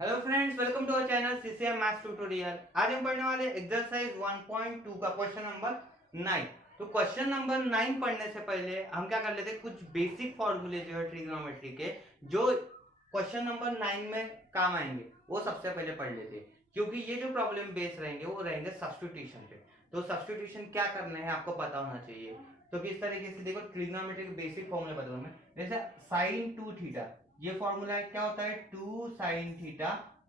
Hello friends, welcome to our channel CCM maths tutorial. आज हम पढ़ने वाले एक्सरसाइज 1.2 का क्वेश्चन नंबर 9। तो क्वेश्चन नंबर 9 पढ़ने से पहले हम क्या कर लेते हैं, कुछ बेसिक फॉर्मूले जो है ट्रिग्नोमेट्री के, जो क्वेश्चन नंबर 9 में काम आएंगे, वो सबसे पहले पढ़ लेते हैं। क्योंकि ये जो प्रॉब्लम बेस रहेंगे वो रहेंगे सब्स्टिट्यूशन पे। तो सब्स्टिट्यूशन क्या करना है आपको पता होना चाहिए। तो किस तरीके से देखो, ट्रिग्नोमेट्री के बेसिक फॉर्मूले बता दूं मैं। जैसे साइन 2 थीटा, ये फॉर्मूला क्या होता है, 2 साइन थीटा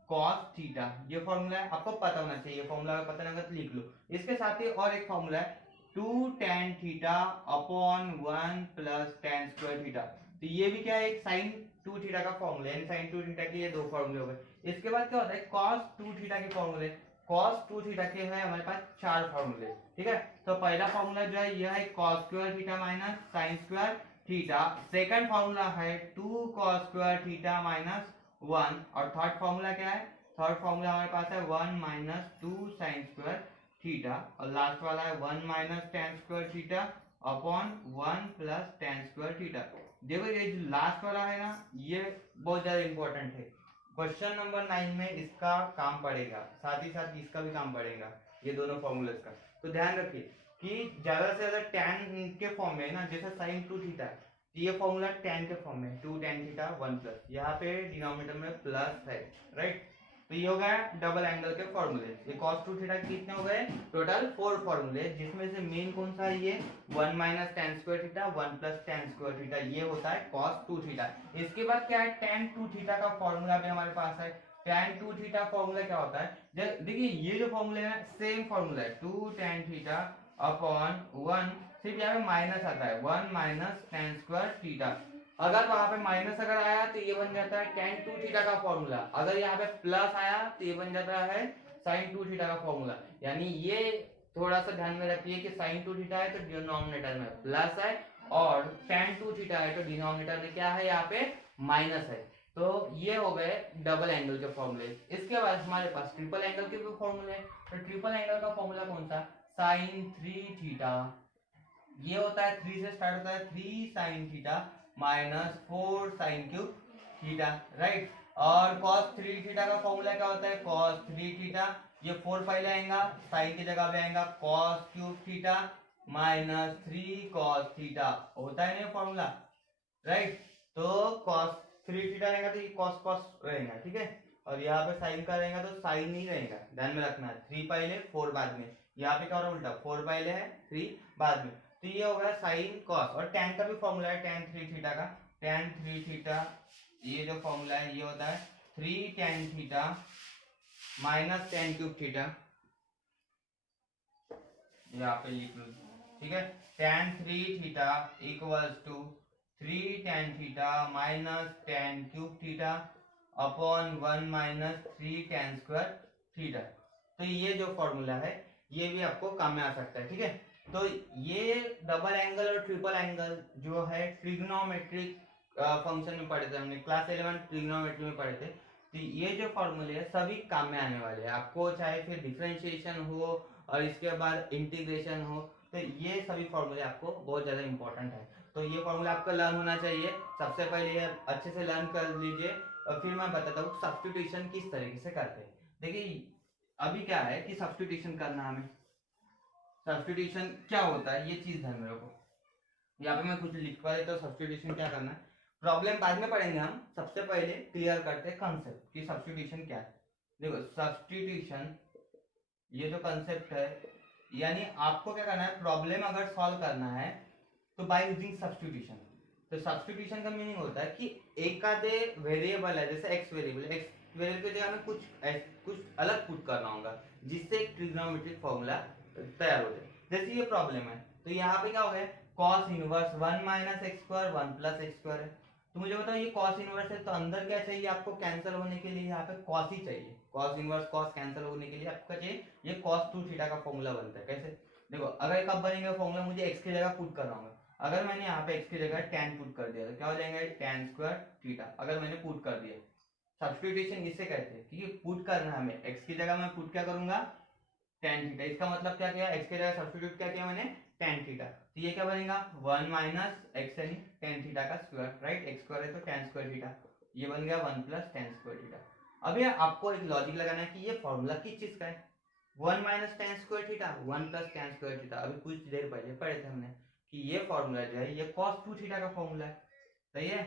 कॉस थीटा। ये फॉर्मूला है, आपको पता होना चाहिए। फॉर्मूला अगर पता नहीं होगा तो लिख लो। इसके साथ ही और एक फॉर्मूला है 2 tan theta upon 1 plus tan square theta. तो ये भी क्या है, एक साइन 2 थीटा का फॉर्मूला है। साइन 2 थीटा के ये दो फॉर्मूले हो गए। इसके बाद क्या होता है, cos 2 थीटा के फॉर्मूले। cos 2 थीटा के है हमारे पास चार फॉर्मूले। ठीक है, तो पहला फॉर्मूला जो है यह है cos square theta minus sign square theta. Second formula है 2 cos स्क्वायर थीटा माइनस 1। और थर्ड फॉर्मूला क्या है, थर्ड फॉर्मूला हमारे पास है 1 माइनस 2 साइन स्क्वायर थीटा। और लास्ट वाला है 1 minus tan square theta upon 1 plus tan square theta. देखो ये जो लास्ट वाला है ना, ये बहुत ज्यादा इंपॉर्टेंट है। क्वेश्चन नंबर 9 में इसका काम पड़ेगा, साथ ही साथ इसका भी काम पड़ेगा, ये दोनों फॉर्मूले का। तो ध्यान रखिए कि ज्यादा से ज्यादा tan के फॉर्म में है ना, जैसे साइन 2 थीटा, ये फॉर्मूला tan के फॉर्म में 2 tan थीटा 1 प्लस, यहाँ पे डिनोमिनेटर में प्लस है, राइट। तो ये हो गया डबल एंगल के फॉर्मूले। ये cos 2 थीटा कितने हो गए, टोटल 4 फॉर्मूले, जिसमें से मेन कौन सा है, ये 1 minus tan square theta 1 plus tan square theta, ये होता है cos 2 थीटा। इसके बाद क्या है, tan 2 थीटा का फॉर्मूला भी हमारे पास है। tan 2 थीटा फॉर्मूला क्या होता है, देखिए ये जो फॉर्मूला है सेम फॉर्मूला है, 2 tan थीटा अपॉन 1, सिर्फ यहाँ पे माइनस आता है 1 माइनस tan स्क्वायर थीटा। अगर वहां पे माइनस अगर आया तो ये बन जाता है tan 2 थीटा का फॉर्मूला। अगर यहाँ पे प्लस आया तो ये बन जाता है sin 2 थीटा का फॉर्मूला। यानी ये थोड़ा सा ध्यान में रखिए कि sin 2 थीटा है तो डिनोमिनेटर में प्लस है, और tan 2 थीटा है तो डिनोमिनेटर में क्या है, यहाँ पे माइनस है। तो ये हो गए डबल एंगल के फॉर्मूले। इसके बाद हमारे पास ट्रिपल एंगल के भी फॉर्मूले। तो ट्रिपल एंगल का फॉर्मूला कौन सा, sin 3 थीटा, ये होता है 3 से स्टार्ट होता है, 3 sine theta minus 4 sine cube theta, right. और cos 3 थीटा का फॉर्मूला क्या होता है, cos 3 थीटा, ये 4 पहले आएगा, साइन की जगह पे आएगा cos cube theta minus 3 cos theta, होता है ना फॉर्मूला, राइट। तो cos 3 थीटा रहेगा तो ये cos cos रहेगा, ठीक है। और यहाँ पे साइन का रहेगा तो साइन ही रहेगा, ध्यान में रखना है। 3 पहले 4 बाद में, यहाँ पे क्या हो रहा है उल्टा, 4 पहले है 3 बाद में। तो ये हो गया साइन कॉस। और tan का भी फॉर्मूला है, tan 3 थीटा का, tan 3 थीटा, ये जो फॉर्मूला है ये होता है 3 tan theta minus tan cube theta, यहाँ पे लिख लो, ठीक है। tan 3 theta equals to 3 tan theta minus tan cube theta upon 1 minus 3 tan square theta. तो ये जो फॉर्मूला है ये भी आपको काम में आ सकता है, ठीक है। तो ये डबल एंगल और ट्रिपल एंगल जो है ट्रिग्नोमेट्रिक फंक्शन में पढ़े थे हमने, क्लास 11 ट्रिग्नोमेट्री में पढ़े थे। तो ये जो फॉर्मूले है सभी काम में आने वाले हैं आपको, चाहे फिर डिफरेंशिएशन हो और इसके बाद इंटीग्रेशन हो, तो ये सभी फॉर्मूले आपको बहुत ज्यादा इंपॉर्टेंट है। तो ये फॉर्मूला आपका लर्न होना चाहिए। सबसे पहले ये अच्छे से लर्न कर लीजिए, और फिर मैं बताता हूँ सब्स्टिट्यूशन किस तरीके से करते हैं। देखिए अभी क्या है कि सब्स्टिट्यूशन करना, हमें सब्स्टिट्यूशन क्या होता है ये चीज ध्यान में रखो। यहाँ पे मैं कुछ लिखवा देता हूँ सब्स्टिट्यूशन क्या करना है। प्रॉब्लम बाद में पढ़ेंगे हम, सबसे पहले क्लियर करते हैं कंसेप्ट कि सब्स्टिट्यूशन क्या है। देखो सब्स्टिट्यूशन ये जो कंसेप्ट है, यानी आपको क्या करना है, प्रॉब्लम अगर सॉल्व करना है तो बाय यूजिंग सब्स्टिट्यूशन। तो सब्स्टिट्यूशन का मीनिंग होता है कि एक आधे वेरिएबल है, जैसे एक्स वेरिएबल, एक्स वेरिएबल की जगह में कुछ अलग पुट करना होगा, जिससे एक ट्रिग्नोमेट्रिक फॉर्मूला तैयार हो जाए। जैसे ये प्रॉब्लम है, तो यहाँ पे क्या हो गया, cos inverse 1 minus x square 1 plus x square है। तो मुझे बताओ ये cos इनवर्स है, तो अंदर क्या चाहिए आपको, कैंसिल होने के लिए यहाँ पे cos ही चाहिए। cos इनवर्स cos कैंसिल होने के लिए आपका चाहिए, ये cos 2 थीटा का फॉर्मूला बनता है। कैसे, देखो अगर कब बनेगा फॉर्मूला, मुझे x की जगह पुट करना होगा। अगर मैंने यहाँ पे x की जगह tan पुट कर दिया तो क्या हो जाएगा, tan स्क्वायर थीटा, अगर मैंने पुट कर दिया। सब्स्टिट्यूशन इसे कहते हैं, क्योंकि पुट करना है हमें, x की जगह मैं पुट क्या करूंगा, tan थीटा। इसका मतलब क्या किया, x की जगह सब्स्टिट्यूट क्या किया मैंने, tan थीटा। तो ये क्या बनेगा 1 माइनस एक्स यानी tan थीटा का स्क्वायर, राइट, x स्क्वायर है तो tan स्क्वायर थीटा, ये बन गया 1 प्लस tan स्क्वायर थीटा। अभी आपको एक लॉजिक लगाना है कि ये फॉर्मूला किस चीज का है, 1 minus ten square theta 1 plus ten square theta. अभी कुछ देर पहले पढ़े थे हमने कि ये फॉर्मूला जो है ये कॉस 2 थीटा का फॉर्मूला है, सही है,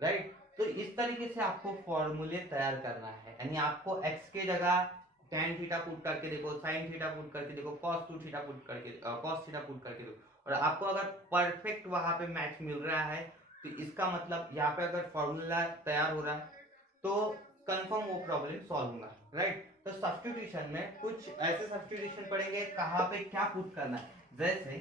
राइट। तो इस तरीके से आपको फॉर्मूले तैयार करना है, यानी आपको x के जगह tan थीटा पुट करके देखो, sin थीटा पुट करके देखो, cos 2 थीटा पुट करके cos थीटा पुट करके देखो, और आपको अगर परफेक्ट वहां पे मैच मिल रहा है तो इसका मतलब यहाँ पे अगर फॉर्मूला तैयार हो रहा है तो कंफर्म वो प्रॉब्लम सॉल्व होगा, राइट। तो सब्स्टिट्यूशन में कुछ ऐसे सब्स्टिट्यूशन पढ़ेंगे कहाँ पे क्या पुट करना है। जैसे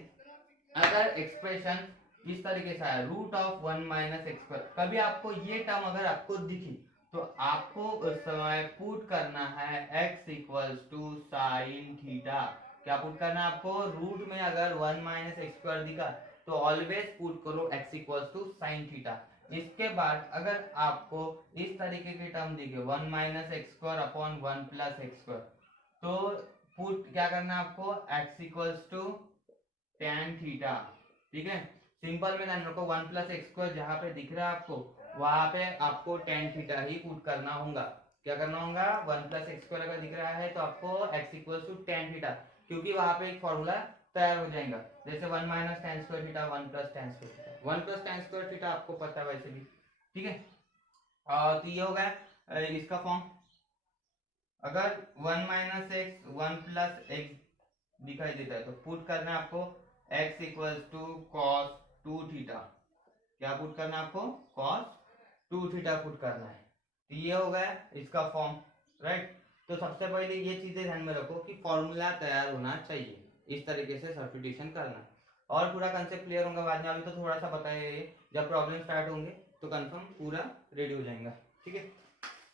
अगर एक्सप्रेशन इस तरीके से आया root of 1 minus x square, कभी आपको ये टर्म अगर आपको दिखी तो आपको उस समय पुट करना है x equals to sine theta. क्या पुट करना है आपको, रूट में अगर 1 माइनस एक्स स्क्वायर दिखा तो ऑलवेज पुट करो x equals to sine theta. इसके बाद अगर आपको इस तरीके के टर्म दिखे 1 minus x square upon 1 plus x square, तो पुट क्या करना है आपको x equals to tan theta, ठीक है। सिंपल में ध्यान रखो 1 प्लस एक्स स्क्वायर जहां पे दिख रहा है आपको वहां पे आपको tan थीटा ही पुट करना होगा। क्या करना होगा, 1 प्लस एक्स स्क्वायर अगर दिख रहा है तो आपको x equals to tan theta, क्योंकि वहां पे एक फॉर्मूला तैयार हो जाएगा। जैसे 1 minus tan square theta 1 plus tan square theta, 1 plus tan square theta आपको पता है वैसे भी, ठीक है। तो ये हो गया इसका फॉर्म। अगर 1 माइनस एक्स 1 प्लस एक्स दिखाई देता है तो पुट करना है आपको x equals to cos 2 theta. क्या पुट करना है आपको, कॉस 2 थीटा पुट करना है। तो ये हो गया इसका फॉर्म, राइट। तो सबसे पहले ये चीजें ध्यान में रखो कि फॉर्मूला तैयार होना चाहिए, इस तरीके से सब्स्टिट्यूशन करना, और पूरा कंसेप्ट क्लियर होगा बाद में। अभी तो थोड़ा सा बताया, जब प्रॉब्लम स्टार्ट होंगे तो कंफर्म पूरा रेडी हो जाएगा, ठीक है।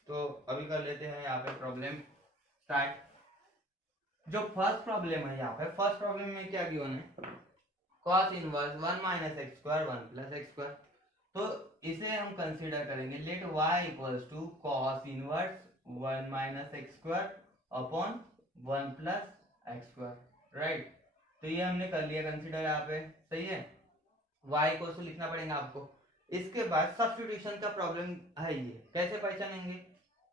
तो अभी कर लेते हैं यहाँ पे प्रॉब्लम स्टार्ट। जो फर्स्ट प्रॉब्लम है यहाँ पे, फर्स्ट प्रॉब्लम में क्या गिवन है, cos inverse 1 minus x square 1 plus x square. तो इसे हम कंसीडर करेंगे let y equals to cos inverse 1 minus x square upon 1 plus x square, right. तो ये हमने कर लिया कंसीडर यहाँ पे, सही है। y इक्वल्स टू लिखना पड़ेगा आपको। इसके बाद सब्स्टिट्यूशन का प्रॉब्लम है, ये कैसे पहचानेंगे,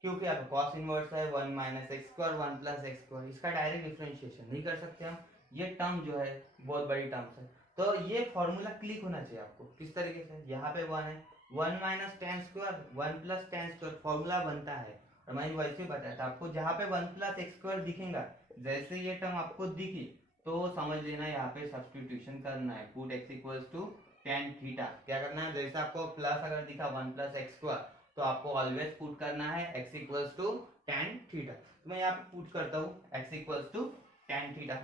क्योंकि यहाँ पे cos इनवर्स है 1 minus x square 1 plus x square, इसका डायरेक्ट डिफरेंशिएशन नहीं कर सकते हम, ये टर्म जो है बहुत बड़ी टर्म्स है। तो ये फॉर्मूला क्लिक होना चाहिए आपको, किस तरीके से, यहाँ पे 1 है 1 minus ten square 1 plus ten square formula बनता है, और मैंने वैसे बताया था आपको, जहाँ पे 1 प्लस एक्स स्क्वायर दिखेगा, जैसे ये टर्म आपको दिखी तो समझ लेना यहाँ पे सब्स्टिट्यूशन करना है, put x equals to tan theta. क्या करना है, जैसे आपको प्लस अगर दिखा 1 प्लस एक्स स्क्वायर तो आपको ऑलवेज पुट करना है x equals to tan theta. तो मैं यहाँ पे पुट करता हूँ x equals to tan theta,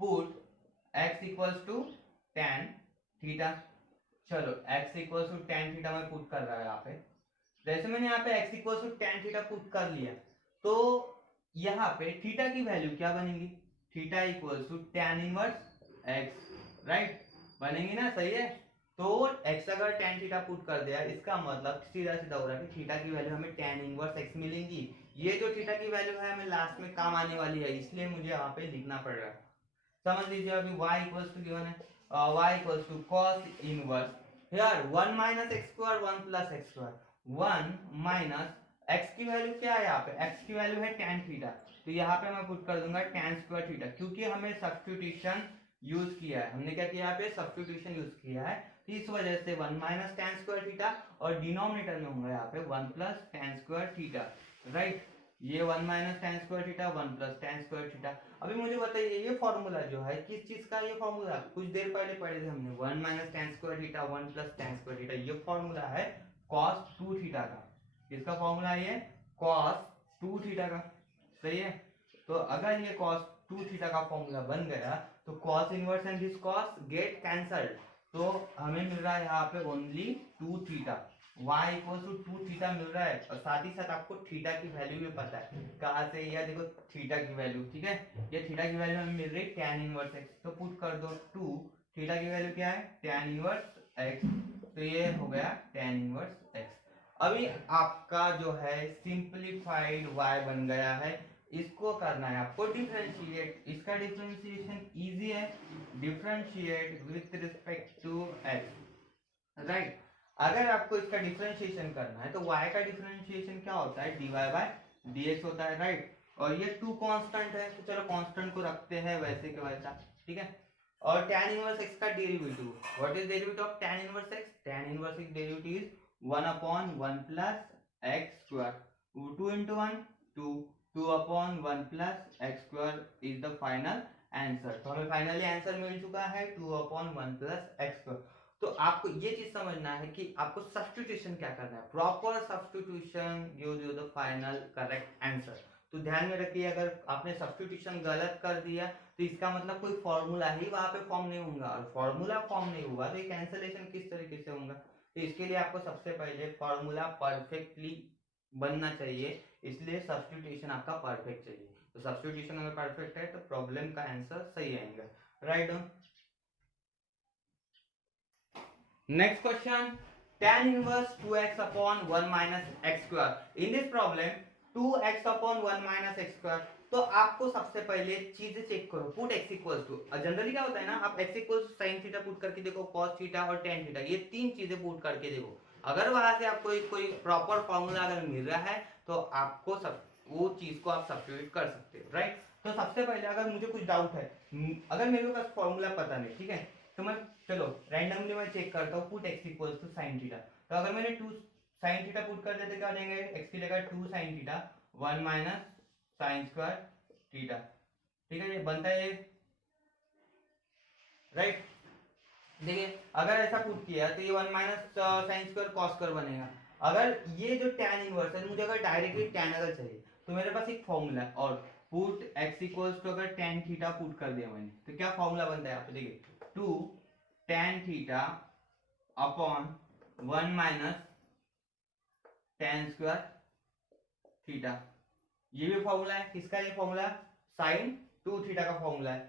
put x equals to tan theta. चलो x equals to tan theta में पुट कर रहा है यहाँ पे। जैसे मैंने यहाँ पे x equals to tan theta put कर लिया तो यहाँ पे थीटा की वैल्यू क्या बनेगी, theta equals to tan inverse x, right, बनेगी ना, सही है। तो x अगर tan थीटा पुट कर दिया इसका मतलब सीधा सीधा हो रहा है कि थीटा की वैल्यू हमें tan इनवर्स x मिलेगी। ये जो थीटा की वैल्यू है हमें लास्ट में काम आने वाली है, इसलिए मुझे यहाँ पे लिखना पड़ रहा है। समझ लीजिए अभी y इक्वल्स टू गिवन है, y equals to cos inverse here 1 minus x square 1 plus x square 1 minus x की वैल्यू क्या है, यहाँ पे x की वैल्यू है tan थीटा, तो यहाँ पे मैं पुट कर दूंगा tan स्क्वायर थीटा, क्योंकि हमें सब्स्टिट्यूशन यूज किया है। हमने क्या किया, यहाँ पे सब्स्टिट्यूशन यूज किया है, तो इस वजह से 1 माइनस tan स्क्वायर थीटा, और डिनोमिनेटर में होगा यहाँ पे 1 plus tan square theta, right. ये 1 minus tan square theta 1 plus tan square theta. अभी मुझे बताइए ये फॉर्मूला जो है किस चीज का, ये फॉर्मूला कुछ देर पहले पढ़े थे हमने 1 minus tan square theta 1 plus tan square theta, ये फॉर्मूला है cos 2 थीटा का। इसका फॉर्मूला है ये cos 2 थीटा का, सही है। तो अगर ये cos 2 थीटा का फॉर्मूला बन गया तो cos inverse and this cos get cancelled, तो हमें मिल रहा है यहाँ पे only 2 theta, y equal to 2 theta मिल रहा है, और साथ ही साथ आपको थीटा की वैल्यू भी पता है कहाँ से, यह देखो थीटा की वैल्यू, ठीक है, ये थीटा की वैल्यू हमें मिल रही है tan इनवर्स x, तो पुट कर दो 2, थीटा की वैल्यू क्या है tan इनवर्स x, तो ये हो गया tan इनवर्स x। अभी आपका जो है सिंप्लीफाइड y बन गया है, इसको करना है आपको डिफरेंशिएट, इसका डिफरेंशिएशन इजी है, differentiate with respect to x, right. अगर आपको इसका डिफरेंशिएशन करना है तो y का डिफरेंशिएशन क्या होता है, dy बाय dx होता है, राइट। और ये टू कांस्टेंट है तो चलो कांस्टेंट को रखते हैं वैसे के वैसा, ठीक है। और tan इनवर्स x का derivative, what is derivative of tan inverse x, tan inverse x derivative is 1/1 plus x square, 2 into 1 2, 2/1 plus x square is the final answer. तो हमें फाइनली आंसर मिल चुका है 2/1 प्लस x स्क्वायर। तो आपको ये चीज समझना है कि आपको सब्स्टिट्यूशन क्या करना है, proper substitution gives you the final correct answer. तो ध्यान में रखिए, अगर आपने सब्स्टिट्यूशन गलत कर दिया तो इसका मतलब कोई फॉर्मूला ही वहां पे फॉर्म नहीं होगा, और फॉर्मूला फॉर्म नहीं हुआ तो ये कैंसलेशन किस तरीके से होगा। तो इसके लिए आपको सबसे पहले फॉर्मूला परफेक्टली बनना चाहिए, इसलिए सब्स्टिट्यूशन आपका परफेक्ट चाहिए। तो सब्स्टिट्यूशन अगर परफेक्ट है तो प्रॉब्लम का आंसर सही आएगा, right. Next question, tan inverse 2x upon 1 minus x square. In this problem 2x upon 1 minus x square, तो आपको सबसे पहले चीजें चेक करो, put x equals to, generally क्या होता है ना, आप x equals sine theta put करके देखो, cos थीटा और tan थीटा, ये तीन चीजें पुट करके देखो। अगर वहां से आपको कोई प्रॉपर फॉर्मूला अगर मिल रहा है तो आपको सब वो चीज को आप सब्स्टिट्यूट कर सकते हो, राइट। तो सबसे पहले अगर मुझे कुछ डाउट है, अगर मेरे पास फॉर्मूला पता नहीं, ठीक है, तो मैं चलो रैंडमली मैं चेक करता हूँ, put x equals to sine theta. तो अगर मैंने 2 साइन थीटा पुट कर देते क्या देंगे, x की जगह 2 sine theta 1 minus sign square theta, ठीक है, ये बनता है ये, राइट। देखिए अगर ऐसा पुट किया तो ये 1 minus sine square cos square बनेगा। अगर ये जो tan इनवर्स है, मुझे अगर डायरेक्टली tan अगर चाहिए तो मेरे पास एक फॉर्मूला है, और पुट x इक्वल्स टू अगर tan थीटा पुट कर दिया मैंने तो क्या फॉर्मूला बनता है यहाँ पे, देखिए 2 tan theta upon 1 minus tan square theta, ये भी फॉर्मूला है, किसका ये फॉर्मूला, साइन 2 थीटा का फॉर्मूला है,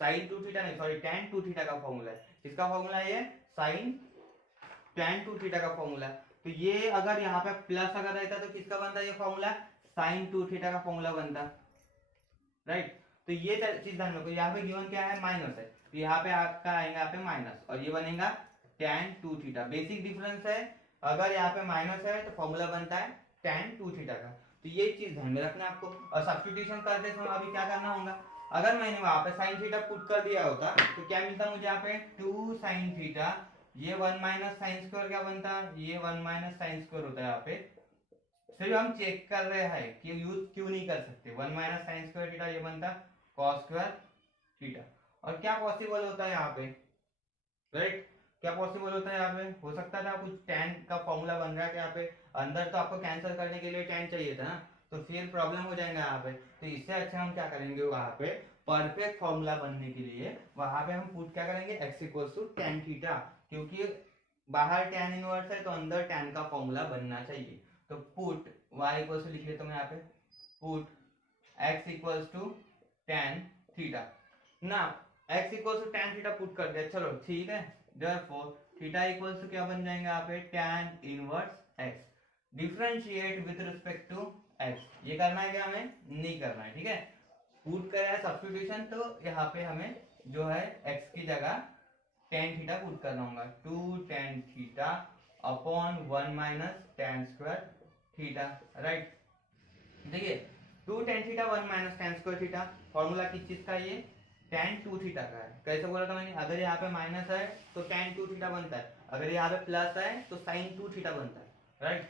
साइन 2 थीटा नहीं सॉरी tan 2 थीटा का फॉर्मूला है, किसका फॉर्मूला है ये, साइन tan 2 थीटा का फॉर्मूला। तो ये अगर यहाँ पे प्लस अगर रहता तो किसका बनता ये फॉर्मूला, साइन 2 थीटा का फॉर्मूला बनता, राइट। तो ये चीज ध्यान रखो, यहाँ पे गिवन क्या है, माइनस है, तो यहाँ पे आपका आएगा यहाँ पे माइनस, और ये बनेगा tan 2 थीटा, बेसिक डिफरेंस है, अगर यहाँ पे माइनस है तो फॉर्मूला बनता है tan 2 थीटा का। तो ये चीज ध्यान में रखना है आपको। और सब्स्टिट्यूशन करते समय अभी क्या करना होगा, अगर मैंने वहां पे साइन थीटा पुट कर दिया होता तो क्या मिलता मुझे यहाँ पे 2 साइन थीटा, ये 1 माइनस साइन स्क्वायर क्या बनता, ये 1 माइनस साइन स्क्वायर होता है यहाँ पे। सिर्फ हम चेक कर रहे हैं कि यूज क्यों नहीं कर सकते, 1 माइनस साइन स्क्वायर थीटा ये बनता कॉस स्क्वायर थीटा। और क्या पॉसिबल होता है यहाँ पे, राइट, क्या पॉसिबल होता है यहाँ पे, हो सकता था कुछ tan का फॉर्मूला बन रहा है, यहाँ पे अंदर तो आपको कैंसिल करने के लिए tan चाहिए था ना, तो फिर प्रॉब्लम हो जाएगा यहाँ पे। तो इससे अच्छा हम क्या करेंगे, वहां पे परफेक्ट फॉर्मूला बनने के लिए वहां पे हम पुट क्या करेंगे, x equals to tan theta, क्योंकि बाहर tan इनवर्स है तो अंदर tan का फॉर्मूला बनना चाहिए। तो पुट y इक्वल्स टू लिख लेता हूँ यहाँ पे, put x equals to tan theta ना, x equals to tan theta put कर दिया, चलो ठीक है। Therefore थीटा इक्वल्स टू क्या बन जाएगा यहाँ पे, tan inverse x, differentiate with respect to x, ये करना है क्या हमें, नहीं करना है, ठीक है। पुट करा है सब्स्टिट्यूशन, तो यहाँ पे हमें जो है x की जगह tan थीटा पुट करना होगा, 2 tan theta upon 1 minus tan square theta, right. देखिए 2 tan theta 1 minus tan square theta, formula किस चीज का, ये tan 2 थीटा का है। कैसे बोला था मैंने, अगर यहाँ पे माइनस है तो tan 2 थीटा बनता है, अगर यहाँ पे प्लस है तो sin 2 थीटा बनता है, राइट।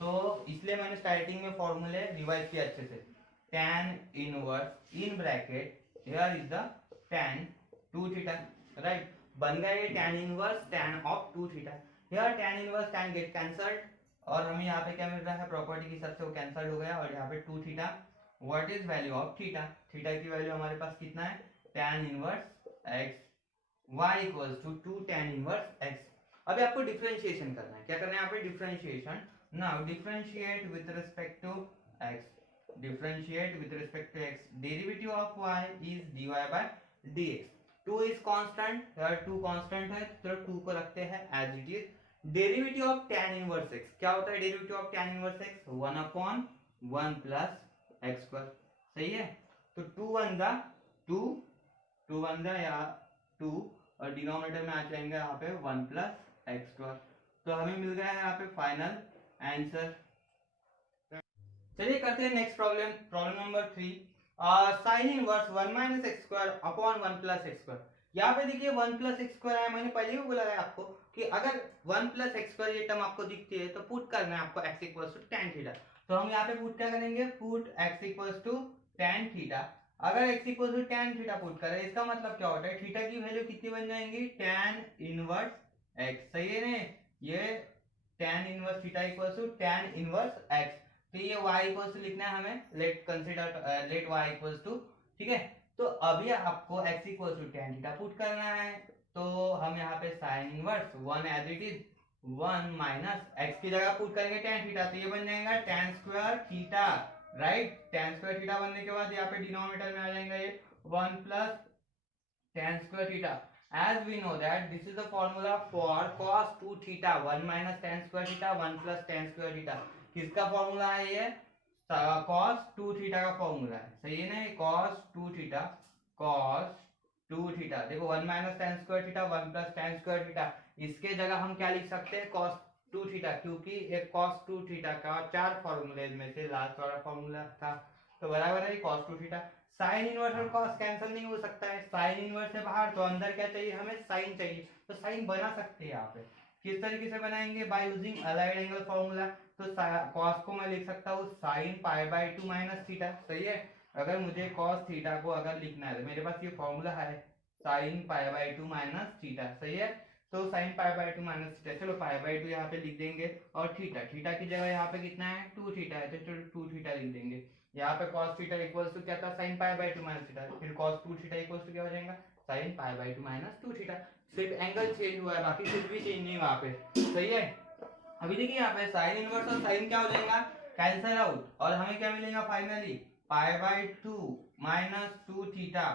तो इसलिए मैंने स्टार्टिंग में फॉर्मूले रिवाइज किया अच्छे से, tan inverse in bracket here is the tan 2 theta, right. बन गया ये tan inverse tan of 2 theta, here tan inverse tan gate cancelled, और हमें यहाँ पे क्या मिल रहा है, प्रॉपर्टी के हिसाब से वो कैंसिल हो गया, और यहाँ पे 2 theta, what is value of theta, theta की वैल्यू हमारे पास कितना है, tan inverse x, y equals to 2 tan inverse x। अभी आपको डिफरेंशिएशन करना है, क्या करना है यहाँ पे, differentiation. Now differentiate with respect to x, differentiate with respect to x, derivative of y is dy by dx, 2 is constant, here 2 constant है तो 2 को रखते हैं as it is। Derivative of tan inverse x क्या होता है, derivative of tan inverse x 1/1 plus x square, सही है। तो 2 1 जा 2, 2 1 जा या 2, और डिनोमिनेटर में आ जाएंगे यहाँ पे 1 प्लस एक्स स्क्वायर। तो हमें मिल गया है यहाँ पे फाइनल आंसर। चलिए करते हैं next problem, problem number 3। Sign inverse 1 minus x square upon 1 plus x square. यहाँ पे देखिए 1 प्लस एक्स स्क्वायर है, मैंने पहले भी बोला है आपको कि अगर 1 प्लस एक्स स्क्वायर ये टर्म आपको दिखती है तो पुट करना है आपको x equals to tan theta. तो हम यहाँ पे पुट क्या करेंगे, put x equals to tan theta. अगर x equals to tan theta put करें इसका मतलब क्या होता है, थीटा की वैल्यू कितनी बन जाएंगी, tan इनवर्स x। सही है ना, ये tan inverse theta equals to tan inverse x। तो ये y इक्वल्स टू लिखना है हमें, let consider let y equals to, ठीक है। तो अभी आपको x equals to tan theta put करना है। तो हम यहाँ पे sine inverse 1 as it is 1 minus x की जगह पुट करेंगे tan थीटा, तो ये बन जाएगा tan square theta, right. tan square theta बनने के बाद यहाँ पे डिनोमिनेटर में आ जाएगा ये 1 plus tan square theta. As we know that this is the formula for cos 2 theta 1 minus tan square theta 1 plus tan square theta। किसका formula है ये, cos 2 थीटा का फॉर्मूला है। सही है ना, cos 2 थीटा, cos 2 थीटा। देखो 1 minus tan square theta 1 plus tan square theta, इसके जगह हम क्या लिख सकते हैं, cos 2 थीटा, क्योंकि एक cos 2 थीटा का 4 फॉर्मूले में से लास्ट वाला फॉर्मूला था, तो बराबर है cos 2 थीटा। साइन इनवर्स और कॉस कैंसिल नहीं हो सकता है, साइन इनवर्स से बाहर, तो अंदर क्या चाहिए हमें, साइन चाहिए। तो साइन बना सकते हैं यहाँ पे, किस तरीके से बनाएंगे, by using allied angle formula. तो कॉस को मैं लिख सकता हूँ sine pi by 2 minus theta. सही है, अगर मुझे कॉस थीटा को अगर लिखना है तो मेरे पास ये फॉर्मूला है sine pi by 2 minus theta. सही है, तो sine pi by 2 minus theta, चलो पाई बाय 2 यहाँ पे लिख देंगे, और थीटा, थीटा की जगह यहाँ पे कितना है 2 थीटा है, तो चलो 2 थीटा लिख देंगे। यहाँ पे cos थीटा इक्वल्स टू क्या था, sin pi by 2 minus theta, फिर cos 2 थीटा इक्वल्स टू क्या हो जाएगा, sin pi by 2 minus 2 theta. सिर्फ एंगल चेंज हुआ है, बाकी कुछ भी चेंज नहीं वहां पे। सही है, अभी देखिए यहाँ पे sin इनवर्स और sin क्या हो जाएगा, कैंसिल आउट, और हमें क्या मिलेगा finally, pi by 2 minus 2 theta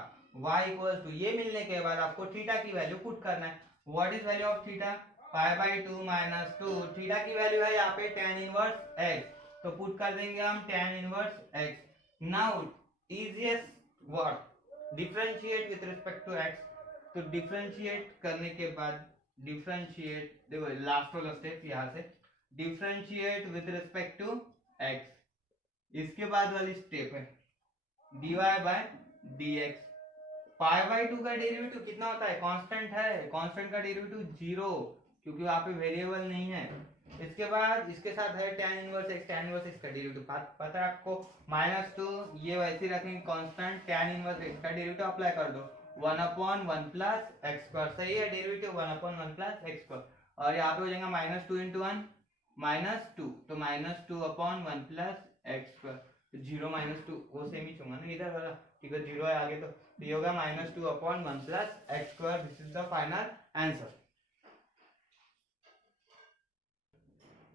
y equals to, ये मिलने के बाद आपको थीटा की वैल्यू पुट करना है। What is value of theta, pi by 2 minus 2, theta की वैल्यू है यहाँ पे tan इनवर्स x, तो पुट कर देंगे हम tan inverse x। Now easiest what, differentiate with respect to x। तो डिफरेंशिएट करने के बाद, डिफरेंशिएट, देखो लास्ट वाला स्टेप यहाँ से, differentiate with respect to x, इसके बाद वाली स्टेप है dy by dx। Pi by 2 का डेरिवेटिव कितना होता है, कांस्टेंट है, कांस्टेंट का डेरिवेटिव 0, क्योंकि वहां पे वेरिएबल नहीं है। इसके बाद इसके साथ है tan inverse x, tan inverse x का डेरिवेटिव पता है आपको, -2, ये वैसे ही रखेंगे कांस्टेंट, tan इनवर्स x का डेरिवेटिव अप्लाई कर दो 1/1 प्लस x स्क्वायर। सही है, डेरिवेटिव 1/1 प्लस x स्क्वायर, और यहाँ पे हो जाएगा -2 × 1 -2, तो -2/1 प्लस x स्क्वायर। 0 -2 वो सेम ही चूंगा ना इधर वाला, ठीक है 0 है आगे, तो ये होगा -2/1 plus x square. This is the final answer.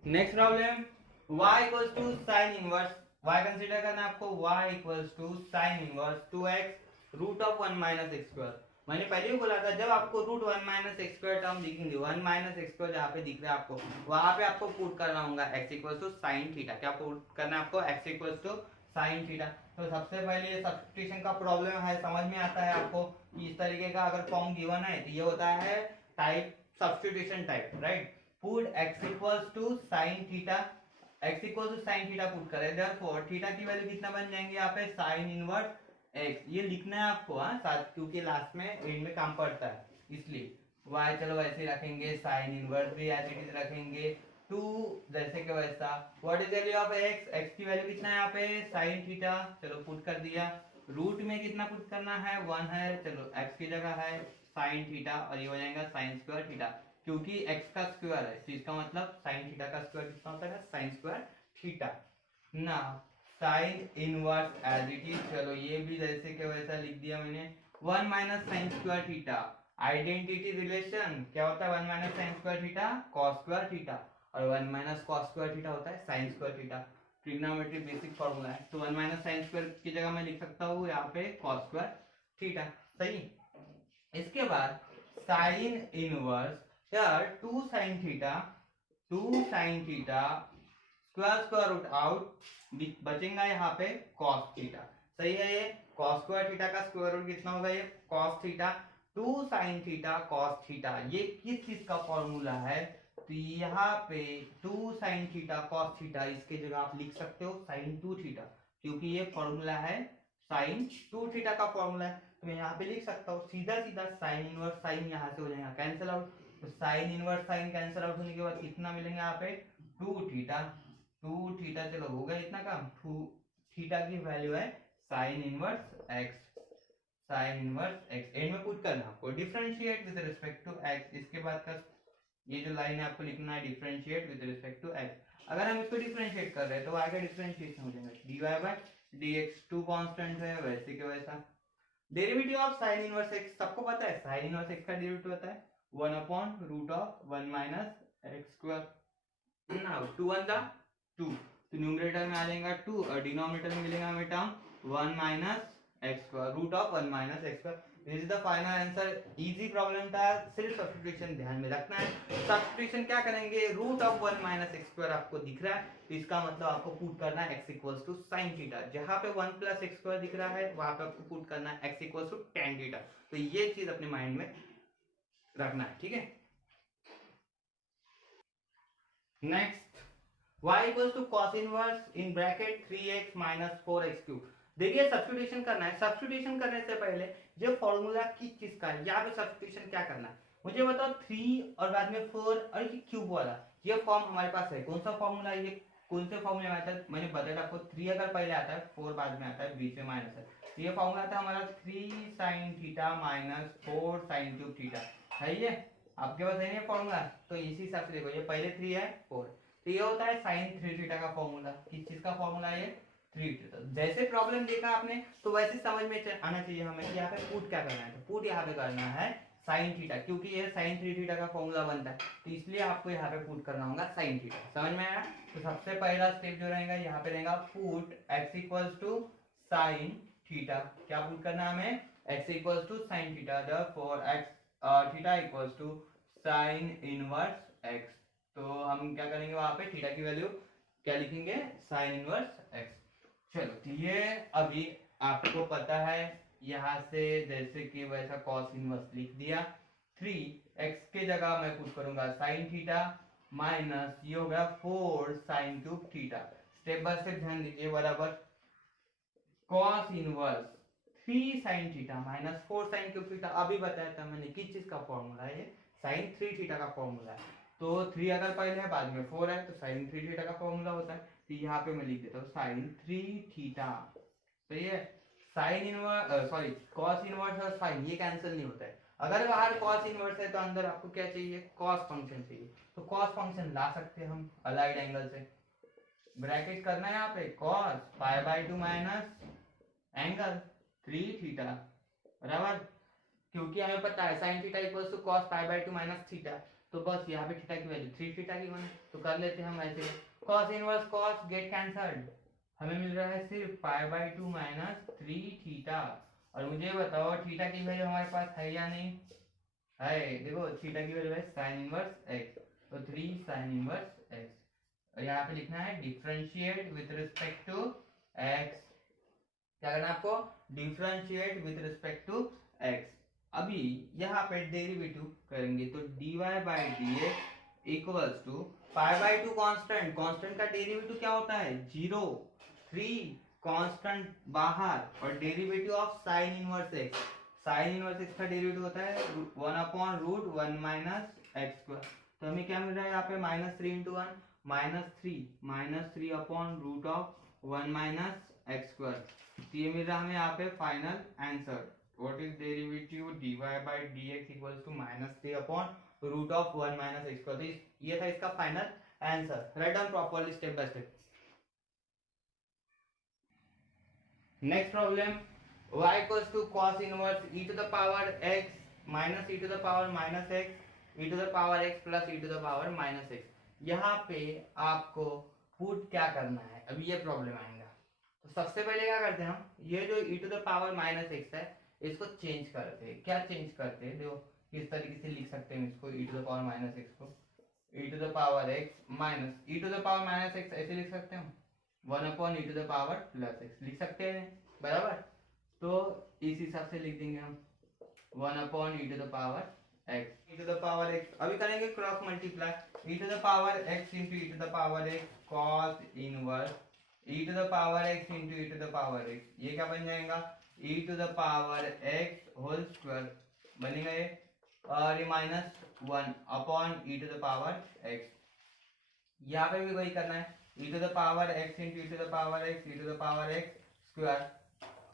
Next problem, y equals to sine inverse, y consider करना है आपको, y equals to sine inverse 2x root of 1 minus x square. मैंने पहले भी बोला था जब आपको root 1 minus x square term दिखेंगे, 1 माइनस एक्स स्क्वायर जहाँ पे दिख रहा है आपको, वहां पे आपको पुट करना होगा x equals to sine theta. क्या पुट करना है आपको, x equals to sine theta. तो सबसे पहले ये सब्स्टिट्यूशन का प्रॉब्लम है, समझ में आता है आपको कि इस तरीके का अगर फॉर्म गिवन है तो ये होता है type substitution type, right. Put x equals to sine theta, x equals to sine theta put करें, देयरफॉर थीटा की वैल्यू कितना बन जाएंगे यहाँ पे, साइन इनवर्स x, ये लिखना है आपको हाँ साथ, क्योंकि लास्ट में एंड में काम पड़ता है इसलिए। y चलो वैसे रखेंगे, साइन इनवर्स भी एज इट इज रखेंगे, 2 जैसे कि वैसा। What is value of x, x की वैल्यू कितना है यहाँ पे, साइन थीटा, चलो पुट कर दिया। रूट में कितना पुट करना है, 1 है, चलो x की जगह है साइन थीटा, और ये हो जाएगा साइन स्क्वायर थीटा, क्योंकि x का स्क्वायर है, तो इसका मतलब साइन थीटा का स्क्वायर कितना होता है, साइन स्क्वायर थीटा ना। Sine inverse as it is, चलो ये भी जैसे कि वैसा लिख दिया मैंने, 1 minus sign square theta, identity relation क्या होता है, 1 minus sign square theta cos square theta, और 1 माइनस कॉस स्क्वायर थीटा होता है sine square theta. Trigonometry basic formula है, तो 1 माइनस साइन स्क्वायर की जगह मैं लिख सकता हूँ यहाँ पे कॉस स्क्वायर थीटा। सही, इसके बाद साइन इनवर्स, यार 2 sine theta, 2 sine theta square square root out, बचेगा यहाँ पे कॉस थीटा। सही है, ये कॉस स्क्वायर थीटा का स्क्वायर रूट कितना होगा, ये cos theta. 2 sine theta cos theta, ये किस चीज का फॉर्मूला है? तो यहाँ पे 2 साइन थीटा कॉस थीटा, इसके जगह आप लिख सकते हो साइन 2 थीटा, क्योंकि ये फॉर्मूला है साइन 2 थीटा का फॉर्मूला है। तो मैं यहाँ पे लिख सकता हूँ सीधा सीधा साइन इनवर्स साइन, यहाँ से हो जाएगा कैंसिल आउट। तो sign inverse sign cancel out होने के बाद कितना मिलेंगे यहाँ पे 2 थीटा। 2 थीटा चलो हो गया इतना काम। 2 थीटा की वैल्यू है sine inverse x, sine inverse x end में पुट करना आपको, differentiate with respect to x. इसके बाद का ये जो लाइन है आपको लिखना है differentiate with respect to x. अगर हम इसको डिफरेंशिएट कर रहे हैं तो y का डिफरेंशिएशन हो जाएगा dy बाय dx, 2 कांस्टेंट है वैसे के वैसा। Derivative of sine inverse x सबको पता है, साइन इनवर्स x का डेरिवेटिव होता है 1 upon root of 1 minus x square. Now 2 1 जा 2, तो न्यूमरेटर में आ जाएगा 2 और डिनोमिनेटर में मिलेगा हमें term 1 minus x square, root of 1 minus x square. This is the final answer. Easy problem था, सिर्फ सब्स्टिट्यूशन ध्यान में रखना है। सब्स्टिट्यूशन क्या करेंगे, root of 1 minus x square आपको दिख रहा है तो इसका मतलब आपको पुट करना है x equals to sine theta. जहां पे 1 प्लस एक्स स्क्वायर दिख रहा है वहां पे आपको पुट करना है x equals to tan theta. तो ये चीज अपने माइंड में रखना है, ठीक है। Next y equals to cos inverse in bracket 3x minus 4x cube. देखिए सब्स्टिट्यूशन करना है। सब्स्टिट्यूशन करने से पहले ये फॉर्मूला किस चीज का है, यहाँ पे सब्स्टिट्यूशन क्या करना है मुझे बताओ। 3 और बाद में 4 और ये क्यूब वाला ये फॉर्म हमारे पास है। कौन सा फॉर्मूला, ये कौन से फॉर्मूले में आता है मैंने बताया आपको। 3 अगर पहले आता है 4 बाद में आता है, बीच में माइनस है। तो ये फॉर्मूला था हमारा 3 sine theta minus 4 sine cube theta है। ये आपके पास है ये फॉर्मूला, तो इसी हिसाब से देखो ये पहले 3 है 4, तो ये होता है साइन 3 थीटा का फॉर्मूला। किस चीज का फॉर्मूला है ये 3 थीटा। जैसे प्रॉब्लम देखा आपने तो वैसे समझ में आना चाहिए हमें कि यहाँ पे पुट क्या करना है। तो पुट यहाँ पे करना है साइन थीटा, क्योंकि ये साइन 3 थीटा का फॉर्मूला बनता है तो इसलिए आपको यहाँ पे पुट करना होगा साइन थीटा। समझ में आया? तो सबसे पहला स्टेप जो रहेगा यहाँ पे रहेगा put x equals to sine theta. क्या पुट करना है हमें, x equals to sine theta, therefore x theta equals to sine inverse x। तो हम क्या करेंगे वहां पे थीटा की वैल्यू क्या लिखेंगे, साइन इनवर्स x। चलो तो ये अभी आपको पता है, यहाँ से जैसे कि वैसा cos इनवर्स लिख दिया। 3x के जगह मैं पुट करूंगा साइन थीटा माइनस ये होगा 4 sine cube theta. Step by step ध्यान दीजिए बराबर। cos inverse 3 sine theta minus 4 sine cube theta, अभी बताया था मैंने किस चीज का फॉर्मूला है, ये साइन 3 थीटा का फॉर्मूला है। तो 3 अगर पहले है बाद में 4 है तो साइन 3 थीटा का फॉर्मूला होता है। तो यहाँ पे मैं लिख देता हूँ साइन 3 थीटा। तो ये sine inverse sorry cos inverse और साइन ये कैंसिल नहीं होता है। अगर बाहर कॉस इनवर्स है तो अंदर आपको क्या चाहिए, कॉस फंक्शन चाहिए। तो कॉस फंक्शन ला सकते हैं हम अलाइड एंगल से। ब्रैकेट करना है यहाँ पे cos pi by 2 minus angle 3 theta बराबर, क्योंकि हमें पता है sine theta equals to cos pi by 2 minus theta. तो बस यहाँ पे थीटा की वैल्यू 3 थीटा की बने तो कर लेते हैं हम ऐसे। Cos inverse cos get cancelled, हमें मिल रहा है सिर्फ पाई बाय 2 माइनस 3 थीटा। और मुझे बताओ थीटा की वैल्यू हमारे पास है या नहीं है। देखो थीटा की वैल्यू है साइन इनवर्स एक्स, तो 3 साइन इनवर्स एक्स। और यहाँ पे लिखना है differentiate with respect to x. क्या करना है आपको, differentiate with respect to x. अभी यहाँ पे डेरिवेटिव करेंगे तो dy by dx equals to pi by 2 constant, constant का डेरिवेटिव क्या होता है 0, 3 कांस्टेंट बाहर और derivative of sine inverse x। Sine inverse x का डेरिवेटिव होता है 1 upon root 1 minus x square. तो हमें क्या मिल रहा है यहाँ पे minus 3 into 1 minus 3 upon root of 1 minus x square. तो ये मिल रहा है हमें यहाँ पे final answer. What is derivative dy by dx equals to minus 3 upon root of 1 minus x square। तो ये था इसका final answer. Write down properly step by step. Next problem y equals to cos inverse e to the power x minus e to the power minus x e to the power x plus e to the power minus x। यहाँ पे आपको put क्या करना है, अभी ये problem आएगा। तो सबसे पहले क्या करते हैं हम, ये जो e to the power minus x है इसको चेंज करते हैं। क्या चेंज करते हैं, देखो किस तरीके से लिख सकते हैं इसको, e to the power minus x को e to the power x minus e to the power minus x ऐसे लिख सकते हैं 1 upon e to the power plus x लिख सकते हैं बराबर। तो इस हिसाब से लिख देंगे हम 1/e⁻x, e⁻x। अभी करेंगे cross multiply, e⁻x into e⁻x cos inverse e⁻x into e⁻x, ये क्या बन जाएगा e⁻x होल स्क्वायर बनेगा ये, और ये -1/e⁻x। यहाँ पे भी वही करना है, e⁻x इंटू e⁻x स्क्वायर,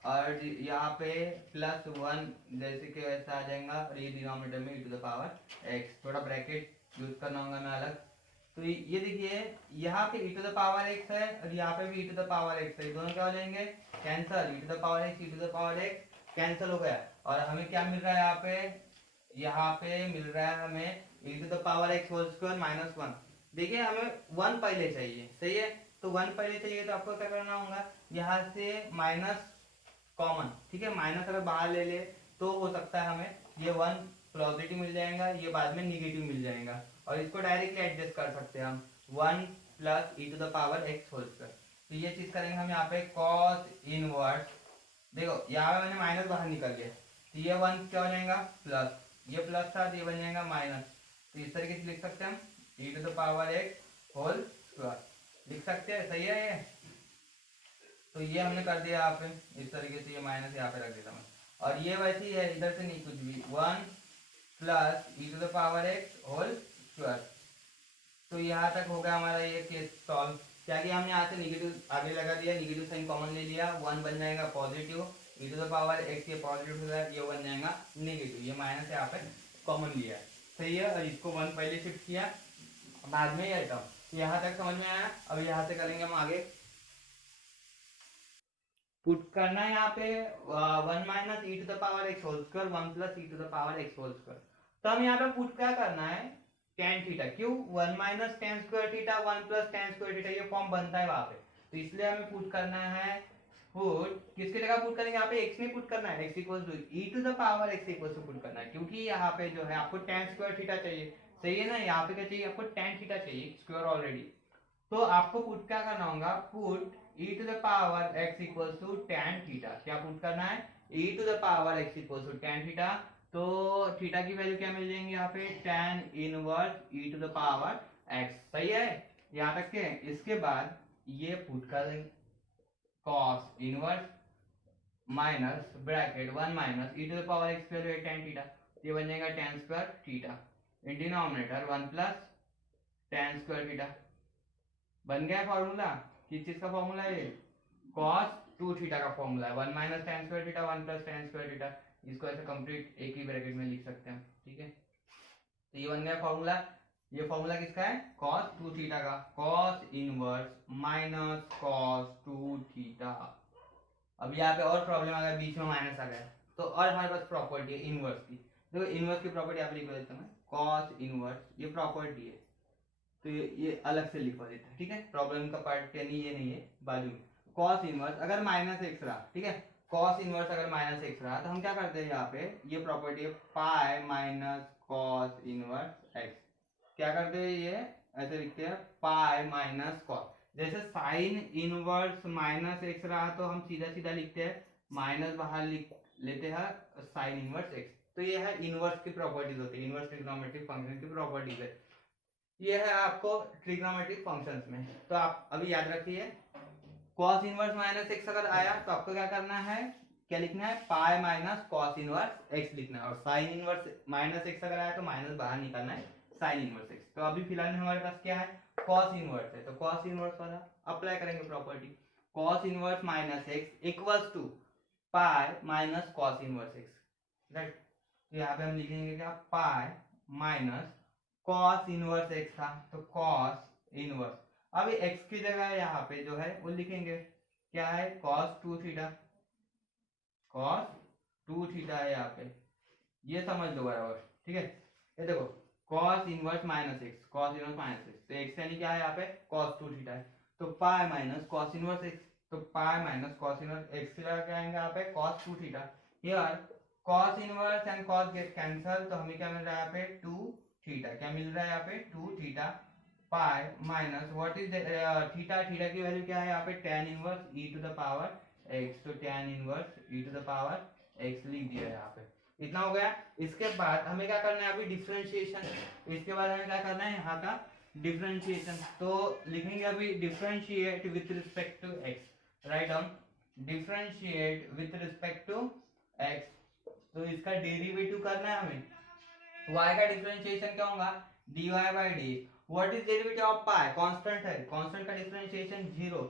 और यहाँ पे +1 जैसे कि वैसा आ जाएगा, और ये डिनोमिनेटर में e⁻x, थोड़ा ब्रैकेट यूज करना होगा मैं अलग। तो ये देखिए यहाँ पे e⁻x है और यहाँ पे भी e⁻x है, दोनों क्या हो जाएंगे कैंसल, e⁻x कैंसल हो गया, और हमें क्या मिल रहा है यहाँ पे मिल रहा है हमें e⁻x होल स्क्वायर -1। देखिए हमें 1 पहले चाहिए, सही है, तो 1 पहले चाहिए तो आपको क्या करना होगा, यहाँ से माइनस कॉमन, ठीक है, माइनस अगर बाहर ले ले तो हो सकता है हमें ये 1 पॉजिटिव मिल जाएगा, ये बाद में निगेटिव मिल जाएगा, और इसको डायरेक्टली एडजस्ट कर सकते हैं हम 1 + e⁻x होल स्क्वायर। तो ये चीज करेंगे हम यहाँ पे cos इनवर्स, देखो यहाँ पे मैंने माइनस बाहर निकल गया, तो ये 1 क्या हो जाएगा प्लस, ये प्लस था तो ये बन जाएगा माइनस, तो इस तरीके से लिख सकते हैं हम e⁻x होल स्क्वायर, लिख सकते हैं, सही है ये। तो ये हमने कर दिया यहाँ पे इस तरीके से, ये माइनस यहाँ पे रख देता हूँ, और ये वैसे ही है, इधर से नहीं कुछ भी, 1 + e⁻x होल स्क्वायर। तो यहाँ तक हो गया हमारा ये केस सॉल्व। क्या किया हमने, यहाँ से निगेटिव आगे लगा दिया, निगेटिव साइन कॉमन ले लिया, 1 बन जाएगा पॉजिटिव, e⁻x ये पॉजिटिव हो जाएगा, ये बन जाएगा नेगेटिव, ये माइनस यहाँ पे कॉमन लिया, सही है, और इसको 1 पहले शिफ्ट किया, बाद में ये टर्म। तो यहाँ तक समझ में आया। अब यहाँ से करेंगे हम आगे, पुट करना है यहाँ पे 1 - e⁻x whole square, 1 + e⁻x whole square. तो हम यहाँ पे पुट क्या करना है, tan थीटा, क्यों 1 - tan square theta 1 + tan square theta, ये फॉर्म बनता है वहां पे, तो इसलिए हमें पुट करना है, पुट किसके जगह पुट करेंगे, यहाँ पे x में पुट करना है, x = e⁻x पुट करना है, क्योंकि यहाँ पे जो है आपको tan स्क्वायर थीटा चाहिए, सही है ना, यहाँ पे क्या चाहिए आपको tan थीटा चाहिए, स्क्वायर ऑलरेडी। तो आपको पुट क्या करना होगा, पुट e⁻x = tan थीटा, क्या पुट करना है, e⁻x = tan थीटा, तो थीटा की वैल्यू क्या मिल जाएंगे यहाँ पे, tan इनवर्स e⁻x, सही है यहाँ तक के। इसके बाद ये पुट कर देंगे cos inverse minus bracket 1 - e⁻x value है tan थीटा, ये बन जाएगा tan square theta, in denominator 1 + tan square theta, बन गया फॉर्मूला। किस चीज का फॉर्मूला है, cos 2 थीटा का फॉर्मूला है, 1 - tan square theta 1 + tan square theta, इसको ऐसे कंप्लीट एक ही ब्रैकेट में लिख सकते हैं, ठीक है। तो ये बन गया फॉर्मूला। ये फॉर्मूला किसका है, cos 2 थीटा का, cos inverse minus cos 2 theta. अब यहाँ पे और प्रॉब्लम आ गया, बीच में माइनस आ गया, तो और हमारे पास प्रॉपर्टी है इनवर्स की, देखो इनवर्स की प्रॉपर्टी आप लिख देता हूँ, cos इनवर्स ये प्रॉपर्टी है, तो ये अलग से लिखवा देता है, ठीक है, प्रॉब्लम का पार्ट यानी ये नहीं है, बाजू में cos इनवर्स अगर -x रहा, ठीक है, cos इनवर्स अगर -x रहा, तो हम क्या करते हैं यहाँ पे, ये प्रॉपर्टी है पाई माइनस cos इनवर्स x, क्या करते हैं ये ऐसे लिखते हैं पाई माइनस cos, जैसे साइन इनवर्स -x रहा तो हम सीधा सीधा लिखते हैं, माइनस बाहर लिख लेते हैं साइन इनवर्स x। तो ये है इनवर्स की प्रॉपर्टीज होती है, इनवर्स ट्रिग्नोमेट्रिक फंक्शन की प्रॉपर्टीज है, ये है आपको ट्रिग्नोमेट्रिक फंक्शंस में। तो आप अभी याद रखिए, cos इनवर्स -x अगर आया तो आपको क्या करना है, क्या लिखना है, पाई माइनस cos इनवर्स x लिखना है, और साइन इनवर्स -x अगर आया तो माइनस बाहर निकालना है साइन इनवर्स x। तो अभी फिलहाल में हमारे पास क्या है, cos इनवर्स है, तो cos इनवर्स वाला अप्लाई करेंगे property, cos inverse -x equals to pi minus cos inverse x, right. तो यहाँ पे हम लिखेंगे क्या, pi minus cos inverse x था, तो cos इनवर्स, अब x की जगह यहाँ पे जो है वो लिखेंगे क्या है, cos 2 थीटा, cos 2 थीटा है यहाँ पे, ये समझ लो बराबर, ठीक है। ये देखो cos inverse -x, cos inverse -x, तो x यानी क्या है यहाँ पे cos 2 थीटा है, तो पाई माइनस cos इनवर्स x, तो पाई माइनस cos इनवर्स x की जगह क्या आएंगे यहाँ पे cos 2 theta, here cos inverse and cos get cancel, तो हमें क्या मिल रहा है यहाँ पे 2 थीटा, क्या मिल रहा है यहाँ पे 2 theta, pi minus what is theta, theta की वैल्यू क्या है यहाँ पे tan इनवर्स e⁻x, तो tan इनवर्स e⁻x लिख दिया यहाँ पे। इतना हो गया। इसके बाद हमें क्या करना है अभी डिफरेंशिएशन, इसके बाद हमें क्या करना है यहाँ का डिफरेंशिएशन। तो लिखेंगे अभी differentiate with respect to x, write down differentiate with respect to x. तो इसका डेरिवेटिव करना है हमें, y का डिफरेंशिएशन क्या होगा dy by d. What is derivative of pi, constant है, कांस्टेंट का डिफरेंशिएशन 0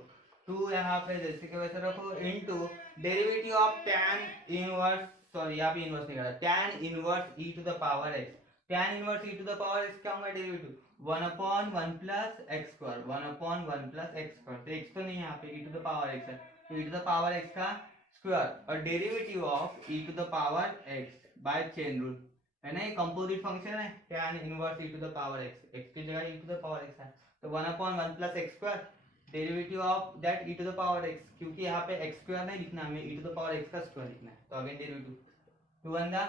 टू यहाँ पे जैसे के वैसे रखो into derivative of tan inverse, sorry यहाँ पे इनवर्स नहीं करता, tan inverse e to the power x। tan inverse e to the power x क्या होगा derivative 1/1 plus x square, 1/1 plus x square. तो x तो नहीं है यहाँ पे, e to the power x है, तो e to the power x का स्क्वायर और derivative of e to the power x by chain rule है ना, ये कंपोजिट फंक्शन है tan inverse e to the power x, x की जगह e to the power x है, तो 1/1 plus x square derivative of that e to the power x, क्योंकि यहाँ पे x स्क्वायर नहीं लिखना हमें, e to the power x का स्क्वायर लिखना है। तो अगेन डेरिवेटिव 2 वन दा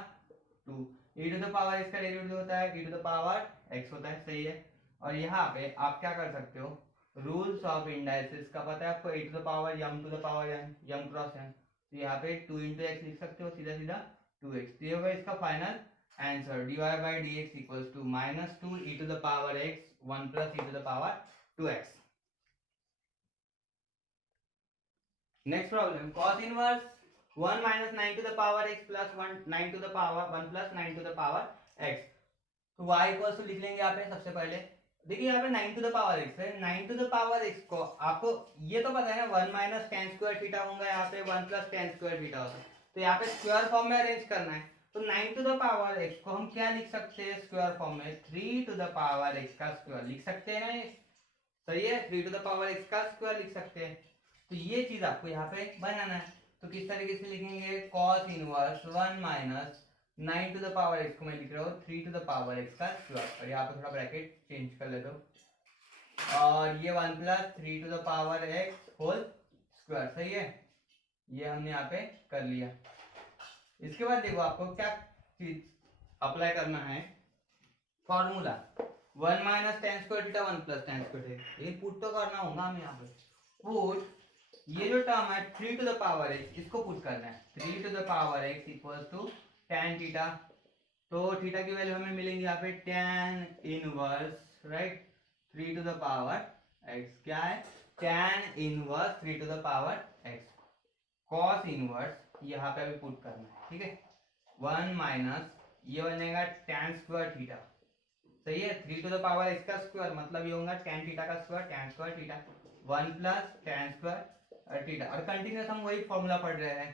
2, e to the power x का डेरिवेटिव होता है e to the power x होता है, सही है। और यहाँ पे आप क्या कर सकते हो, रूल्स ऑफ इंडाइसिस का पता है आपको, e to the power m to the power n, m cross n, तो यहाँ पे 2 into x लिख सकते हो सीधा सीधा 2x। तो ये होगा इसका final answer dy by dx equals to -2 e to the power x 1 plus e to the power 2x। Next problem cos inverse 1 minus 9 to the power x plus 1 9 to the power 1 plus 9 to the power x। तो y equals to लिख लेंगे यहाँ पे सबसे पहले, देखिए यहाँ पे 9 to the power x है, 9 to the power x को आपको ये तो पता है ना 1 minus tan स्क्वायर थीटा होगा, यहाँ पे 1 plus tan स्क्वायर थीटा होता है, तो यहाँ पे स्क्वायर फॉर्म में अरेंज करना है। तो 9 to the power x को हम क्या लिख सकते हैं स्क्वायर फॉर्म में, 3 to the power x का स्क्वायर लिख सकते हैं ना, ये सही है, 3 to the power x का स्क्वायर लिख सकते हैं। तो ये चीज आपको यहाँ पे बनाना है, तो किस तरीके से लिखेंगे cos inverse 1 minus 9 to the power x को मैं लिख रहा हूँ 3 to the power x का स्क्वायर, और यहाँ पे थोड़ा ब्रैकेट चेंज कर लेता हूँ, और ये 1 plus 3 to the power x whole square, सही है, ये हमने यहाँ पे कर लिया। इसके बाद देखो आपको क्या चीज अप्लाई करना है, formula 1 minus tan square theta 1 plus tan square theta, ये पुट तो करना होगा हमें यहाँ पे, पुट ये जो टर्म है 3 to the power x इसको पुट करना है, 3 to the power x equal to tan theta, तो थीटा की वैल्यू हमें मिलेंगी यहाँ पे tan inverse right 3 to the power x, क्या है tan inverse 3 to the power x, cos inverse यहाँ पे अभी पुट करना है, ठीक है 1 माइनस ये बनेगा tan स्क्वायर थीटा, सही है, 3 to the power x का स्क्वायर मतलब ये होगा tan थीटा का square, tan square theta 1 plus tan square theta, और कंटिन्यूस हम वही फॉर्मूला पढ़ रहे हैं,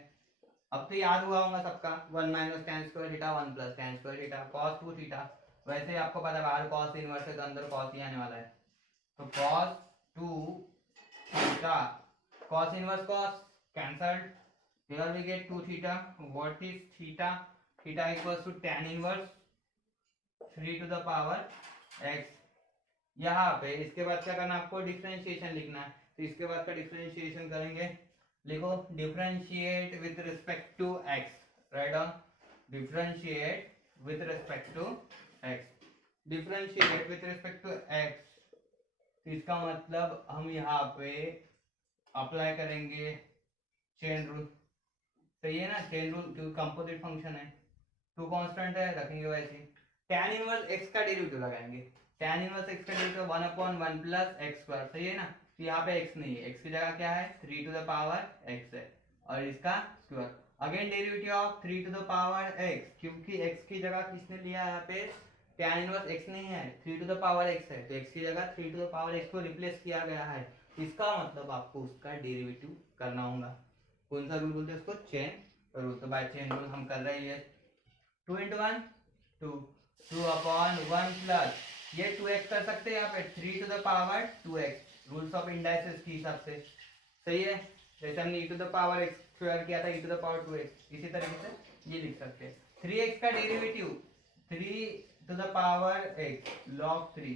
अब तो याद हुआ होगा सबका 1 minus tan square theta 1 plus tan square theta cos 2 theta, वैसे ही आपको पता है बाहर cos इनवर्स है तो अंदर cos ही आने वाला है, तो cos 2 theta cos inverse cos cancelled, here we get 2 theta, what is theta, theta equals to tan inverse 3 to the power x। यहाँ पे इसके बाद क्या करना है आपको डिफरेंशिएशन लिखना है, तो इसके बाद का डिफरेंशिएशन करेंगे, लिखो differentiate with respect to x, write down differentiate with respect to x, differentiate with respect to x, इसका मतलब हम यहाँ पे अप्लाई करेंगे चेन रूल, सही है ना, चेन रूल क्योंकि कंपोजिट फंक्शन है, टू कांस्टेंट है रखेंगे वैसे, tan इनवर्स x का डेरिवेटिव लगाएंगे, tan इनवर्स x का डेरिवेटिव 1/1 प्लस x स्क्वायर, सही है ना, तो यहाँ पे x नहीं है, x की जगह क्या है 3 to the power x है, और इसका square, again derivative of 3 to the power x, क्योंकि x की जगह किसने लिया यहाँ पे tan इनवर्स x नहीं है 3 to the power x है, तो x की जगह 3 to the power x को रिप्लेस किया गया है, इसका मतलब आपको उसका डेरिवेटिव करना होगा, कौन सा रूल बोलते हैं उसको, चेन रूल, तो बाय चेन रूल हम कर रहे हैं 2 into 1 2 2/1 प्लस ये 2x कर सकते हैं यहाँ पे 3 to the power 2x, rules of indices के हिसाब से, सही है, जैसे हमने e to the power x square किया था e to the power 2x, इसी तरीके से ये लिख सकते हैं। 3x का derivative 3 to the power x log 3,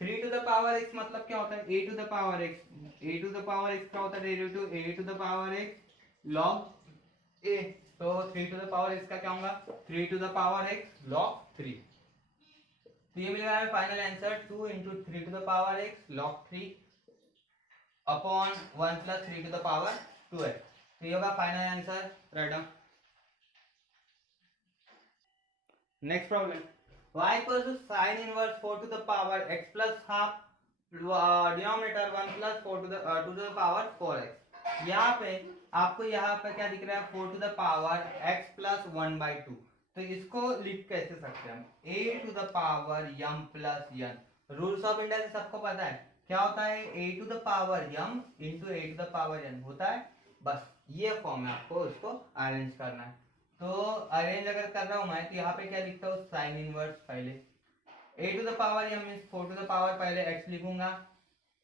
3 to the power x मतलब क्या होता है a to the power x, a to the power x का होता है derivative a to the power x log a, तो 3 to the power x का क्या होगा 3 to the power x log 3, तो ये मिलेगा हमें final answer 2 into 3 to the power x log 3 upon 1 plus 3 to the power 2x, तो ये होगा final answer, write down next problem, y equal to sine inverse 4 to the power x plus half, denominator 1 plus 4 to the power 4x। यहाँ पे आपको यहाँ पे क्या दिख रहा है, 4 to the power x plus 1/2। तो इसको लिख कैसे सकते हैं हम, a to the power m plus n। Rules of India से सबको पता है क्या होता है, a to the power m into a to the power n होता है। बस ये फॉर्म है, आपको उसको अरेंज करना है। तो अरेंज अगर कर रहा हूं मैं, तो यहाँ पे क्या लिखता हूँ, साइन इनवर्स पहले a to the power m means 4 to the power पहले x लिखूंगा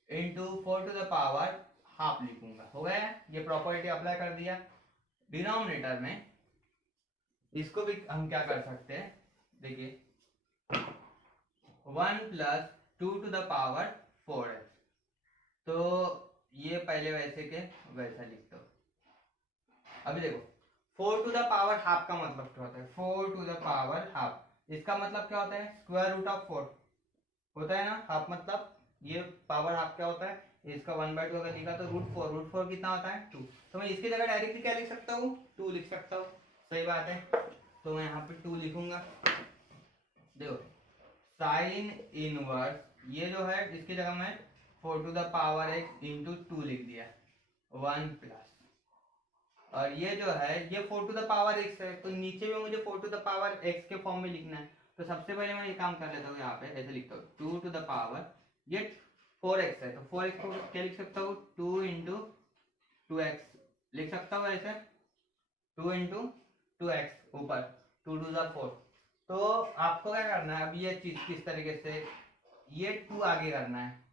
into 4 to the power half लिखूंगा। हो गया, ये प्रॉपर्टी अप्लाई कर दिया। डिनोमिनेटर में इसको भी हम क्या कर सकते हैं, देखिए 1 plus 2 to the power 4x। तो ये पहले वैसे के वैसा लिखता हूं। अभी देखो 4 टू द पावर हाफ का मतलब क्या होता है, 4 टू द पावर हाफ, इसका मतलब क्या होता है, स्क्वायर रूट ऑफ 4 होता है ना। हाफ मतलब ये पावर हाफ क्या होता है, इसका 1/2 अगर लिखा तो रूट फोर कितना होता है 2। तो मैं इसकी जगह डायरेक्टली क्या लिख सकता हूँ, 2 लिख सकता हूँ। सही बात है, तो मैं यहाँ पे 2 लिखूंगा। देखो साइन इनवर्स ये जो है, इसकी जगह मैं 4 to the power x into 2 लिख दिया, 1 प्लस, और ये जो है ये 4 टू द पावर x है, तो नीचे में मुझे 4 टू द पावर x के फॉर्म में लिखना है। तो सबसे पहले मैं ये काम कर लेता हूँ, यहाँ पे ऐसे लिखता हूँ 2 टू द पावर, ये 4x है तो 4x को क्या लिख सकता हूँ, 2 इंटू 2x लिख सकता हूँ ऐसे, 2 इंटू 2x ऊपर 2 टू द 4। तो आपको क्या करना है, अब ये चीज किस तरीके से, ये 2 आगे करना है,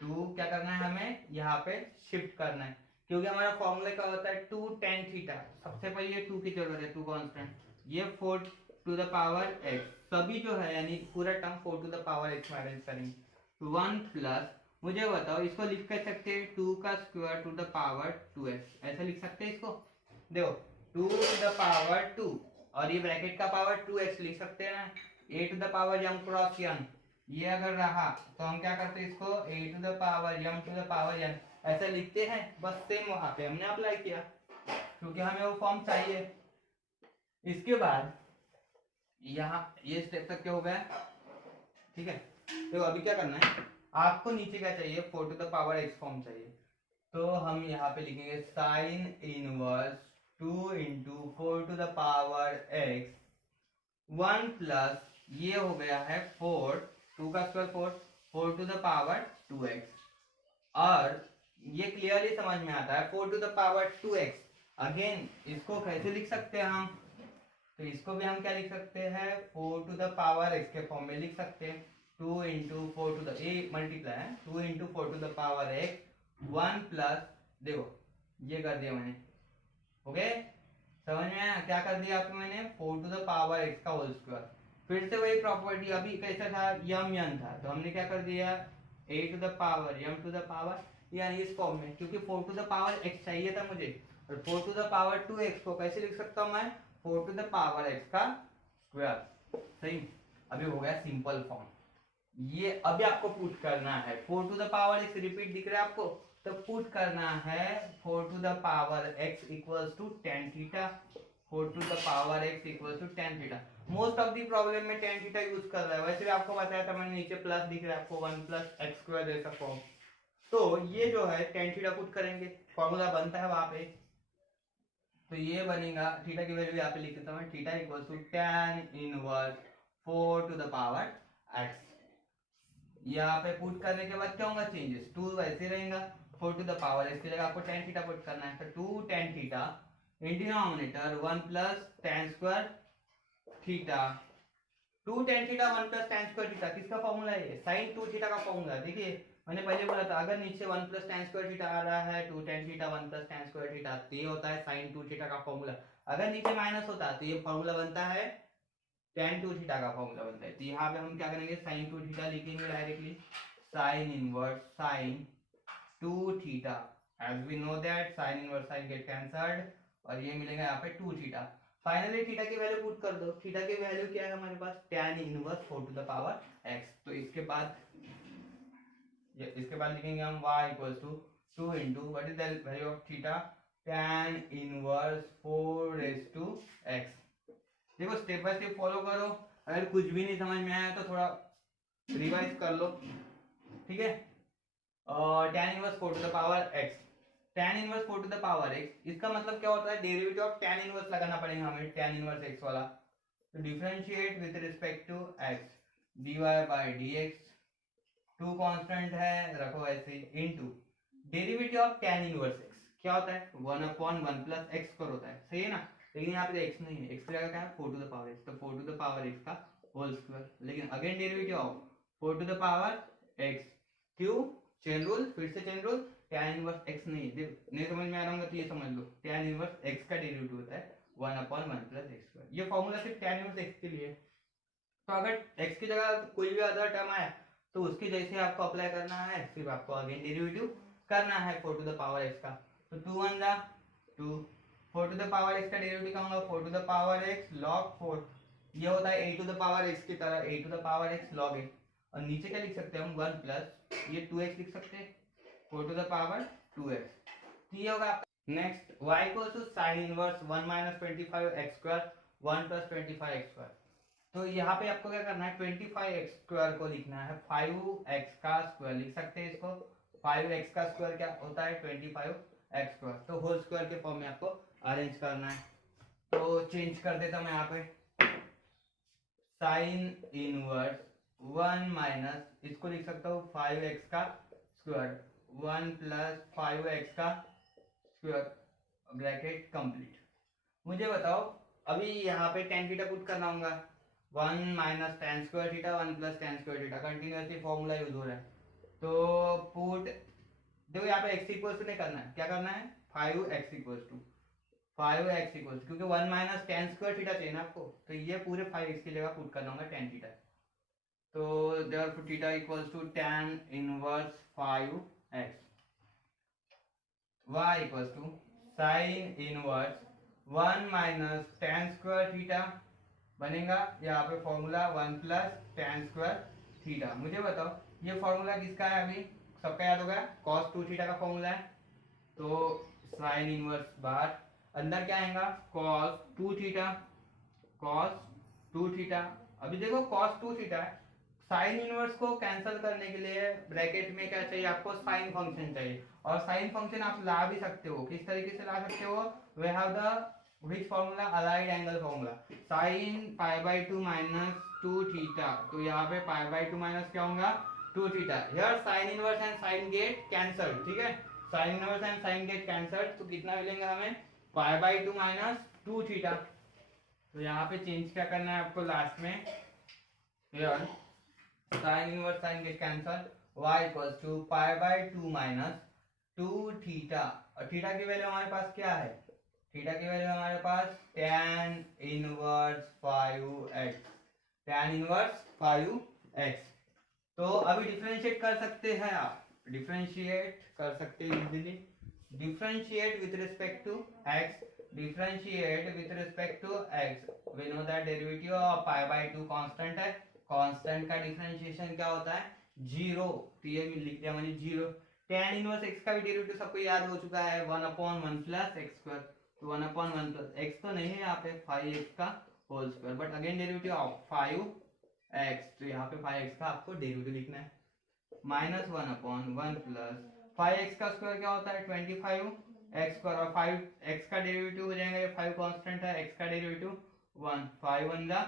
2 क्या करना है हमें यहाँ पे शिफ्ट करना है, क्योंकि हमारा फॉर्मूला क्या होता है 2 tan थीटा। सबसे पहले ये 2 की जरूरत है, 2 कांस्टेंट, ये 4 टू द पावर x, सभी जो है यानी पूरा term 4 to the power x में अरेंज करेंगे। 1 प्लस, मुझे बताओ इसको लिख कर सकते हैं 2 का square to the power 2x, ऐसे लिख सकते हैं इसको। देखो 2 टू द पावर 2 और ये ब्रैकेट का पावर 2x लिख सकते हैं ना, a to the power m cross n, ये अगर रहा तो हम क्या करते हैं इसको a to the power m to the power n ऐसा लिखते हैं। बस सेम वहां पे हमने अप्लाई किया, क्योंकि हमें वो फॉर्म चाहिए। इसके बाद यहाँ ये स्टेप तक क्या हो गया, ठीक है। तो अभी क्या करना है, आपको नीचे क्या चाहिए, 4 to the power x form चाहिए। तो हम यहाँ पे लिखेंगे sine inverse 2 into 4 to the power x 1 plus, ये हो गया है 4, 2 का square 4, 4 to the power 2x। और ये क्लियरली समझ में आता है 4 to the power 2x। Again इसको कैसे लिख सकते हैं हम, तो इसको भी हम क्या लिख सकते हैं, 4 टू द पावर x के फॉर्म में लिख सकते हैं, 2 into 4 to the, a multiply है, 2 into 4 to the power x 1 plus, देखो ये कर दिया मैंने, ओके समझ में आया क्या कर दिया आपको मैंने, 4 टू द पावर x का होल स्क्वायर। फिर से वही प्रॉपर्टी, अभी कैसा था यम यन था, तो हमने क्या कर दिया a to the power m to the power, यानी इस फॉर्म में, क्योंकि 4 टू द पावर x चाहिए था मुझे, और 4 टू द पावर 2x को कैसे लिख सकता हूं मैं, 4 टू द पावर x का स्क्वायर। सही, अभी हो गया सिंपल फॉर्म। ये अभी आपको पुट करना है 4 to the power x, repeat दिख रहा है आपको, तो पुट करना है 4 to the power x equals to tan theta, 4 to the power x equals to tan theta. Most of the problem में tan थीटा यूज कर रहा है, वैसे भी आपको बताया था मैंने, नीचे प्लस दिख रहा है आपको 1 प्लस एक्स स्क्वायर जैसा फॉर्म। तो ये जो है tan थीटा पुट करेंगे, फॉर्मूला बनता है वहां पे, तो ये बनेगा, थीटा की वैल्यू यहाँ पे लिख देता हूँ, theta equals to tan inverse 4 to the power x। यहाँ पे पुट करने के बाद क्या होगा, चेंजेस, 2 वैसे रहेगा, 4 टू द पावर x की जगह आपको tan थीटा पुट करना है, तो 2 tan theta in denominator 1 plus tan square theta, 2 tan theta 1 plus tan square theta, किसका फॉर्मूला है, sin 2 थीटा का फॉर्मूला। देखिए मैंने पहले बोला था, अगर नीचे 1 प्लस tan स्क्वायर थीटा आ रहा है, 2 tan theta 1 plus tan square theta, तो ये होता है sin 2 थीटा का फॉर्मूला। अगर नीचे माइनस होता है तो ये फॉर्मूला बनता है tan 2 थीटा का फॉर्मूला बनता है। तो यहाँ पे हम क्या करेंगे, sin 2 थीटा लिखेंगे directly, sin inverse sin 2 theta, as we know that sin inverse sin get cancelled, और ये मिलेगा यहाँ पे 2 थीटा। फाइनली थीटा की वैल्यू पुट कर दो, थीटा की वैल्यू क्या है हमारे पास, tan inverse 4 to the power x। तो इसके बाद लिखेंगे हम y equals to 2 into what is the value of theta, tan inverse 4 raise to x। देखो स्टेप बाय स्टेप फॉलो करो, अगर कुछ भी नहीं समझ में आया तो थोड़ा रिवाइज कर लो, ठीक है। tan inverse 4 to the power x, tan inverse 4 to the power x, इसका मतलब क्या होता है, डेरिवेटिव ऑफ tan इनवर्स लगाना पड़ेगा हमें, tan इनवर्स x वाला। तो differentiate with respect to x dy by dx, two constant है रखो ऐसे, into derivative of tan inverse x क्या होता है, 1/1 प्लस x स्क्वायर होता है, सही है ना। लेकिन यहाँ पे x नहीं है, x की जगह क्या है 4 टू द पावर x, तो 4 टू द पावर x का होल स्क्वायर। लेकिन again derivative of 4 to the power x, क्यों, चेन रूल, फिर से chain rule, tan inverse x नहीं समझ में आ रहा होगा तो ये समझ लो, tan इनवर्स x का डेरिवेटिव होता है 1/1 प्लस x स्क्वायर। ये फॉर्मूला सिर्फ tan इनवर्स x के लिए है। तो अगर x की जगह कोई भी अदर टर्म आए तो उसकी जैसे आपको अप्लाई करना है, सिर्फ आपको अगेन डेरिवेटिव करना है 4 टू द पावर x का। तो 2 1 जा 2, 4 टू द पावर x का डेरिवेटिव क्या होगा, 4 to the power x log 4, ये होता है a to the power x की तरह, a to the power x log a, और नीचे क्या लिख सकते हैं हम 1 प्लस ये 2x लिख सकते हैं 4 टू द पावर 2x। तो ये होगा आपका next y equals to sin inverse 1 minus 25x square 1 plus 25x square. तो यहाँ पे आपको क्या करना है, 25x स्क्वायर को लिखना है 5x का स्क्वायर लिख सकते हैं इसको, 5x का स्क्वायर क्या होता है 25x स्क्वायर, तो होल स्क्वायर के फॉर्म में आपको अरेंज करना है। तो चेंज कर देता हूं मैं यहाँ पे, साइन इनवर्स 1 माइनस इसको लिख सकता हूँ 5x का स्क्वायर 1 प्लस 5x का स्क्वायर, ब्रैकेट कंप्लीट। मुझे बताओ अभी यहाँ पे tan थीटा पुट करना होगा, 1 minus tan square theta 1 plus tan square theta, continuously formula use हो रहा है। तो पुट, देखो यहाँ पे x इक्वल्स टू नहीं करना है, क्या करना है 5x equals to, 5x equals, क्योंकि 1 माइनस tan स्क्वायर थीटा चाहिए ना आपको, तो ये पूरे 5x की जगह पुट करना होगा tan थीटा। तो therefore theta equals to tan inverse 5x, y equals to sine inverse 1 minus tan square theta बनेगा, यहाँ पे formula 1 plus tan square theta. मुझे बताओ ये फॉर्मूला किसका है, अभी सबका याद होगा, cos 2 थीटा का फॉर्मूला है। तो साइन इनवर्स बार अंदर क्या आएगा cos 2 थीटा, cos 2 थीटा। अभी देखो cos 2 थीटा है, साइन इनवर्स को कैंसिल करने के लिए ब्रैकेट में क्या चाहिए आपको, साइन फंक्शन चाहिए, और साइन फंक्शन आप ला भी सकते हो, किस तरीके से ला सकते हो, we have the which formula, allied angle formula, sin π/2 minus 2 theta, तो यहाँ पे π/2 माइनस क्या होगा 2 theta, here sine inverse and sine get cancelled, ठीक है, sine inverse and sine get cancelled, तो कितना मिलेगा हमें π/2 माइनस 2 थीटा। तो यहाँ पे चेंज क्या करना है आपको लास्ट में, here sine inverse sine get cancel, y equals to π/2 minus 2 theta, और थीटा की वैल्यू हमारे पास क्या है, थीटा की वैल्यू हमारे पास tan inverse 5x, tan inverse 5x। तो अभी डिफरेंशिएट कर सकते हैं आप, डिफरेंशिएट कर सकते हैं easily, differentiate with respect to x, differentiate with respect to x, we know that derivative of π/2 constant है, कांस्टेंट का डिफरेंशिएशन क्या होता है 0, तो ये लिख दिया मैंने 0। tan इनवर्स x का भी डेरिवेटिव सबको याद हो चुका है 1/1 प्लस x स्क्वायर, तो 1/1 प्लस x तो नहीं है यहाँ पे 5x का whole square, but again derivative of 5x, तो यहाँ पे 5x का आपको डेरिवेटिव लिखना है, माइनस 1/1 प्लस 5x का स्क्वायर क्या होता है 25x स्क्वायर, और 5x का डेरिवेटिव हो जाएगा, ये 5 कांस्टेंट है, x का डेरिवेटिव 1, 5 1 जा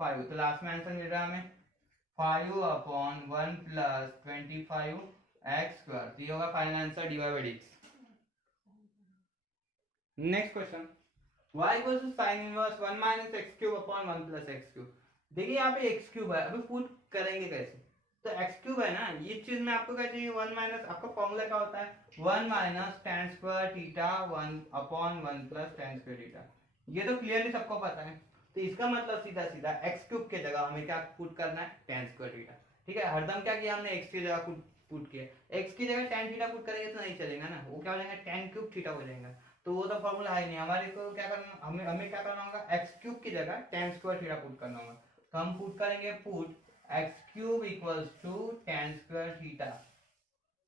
5, तो लास्ट में आंसर मिल रहा है हमें 5/1 प्लस 25x स्क्वायर, तो ये होगा final answer dy/dx। Next question, y equals to sin inverse 1 minus x cube upon 1 plus x cube. देखिए यहाँ पे x क्यूब है, अभी पुट करेंगे कैसे, तो x क्यूब है ना, ये चीज में आपको क्या चाहिए 1 माइनस, आपका फॉर्मूला क्या होता है 1 minus tan square theta 1 upon 1 plus tan square theta, ये तो क्लियरली सबको पता है। तो इसका मतलब सीधा सीधा x क्यूब की जगह हमें क्या पुट करना है tan स्क्वायर थीटा, ठीक है, हरदम क्या किया हमने x की जगह पुट किया, x की जगह tan थीटा पुट करेंगे तो नहीं चलेगा ना, वो क्या हो जाएगा tan क्यूब थीटा हो जाएगा, तो वो तो फॉर्मूला है नहीं हमारे को, क्या करना हमें क्या करना होगा x क्यूब की जगह tan स्क्वायर थीटा पुट करना होगा, तो हम पुट करेंगे put x cube equals to tan square theta,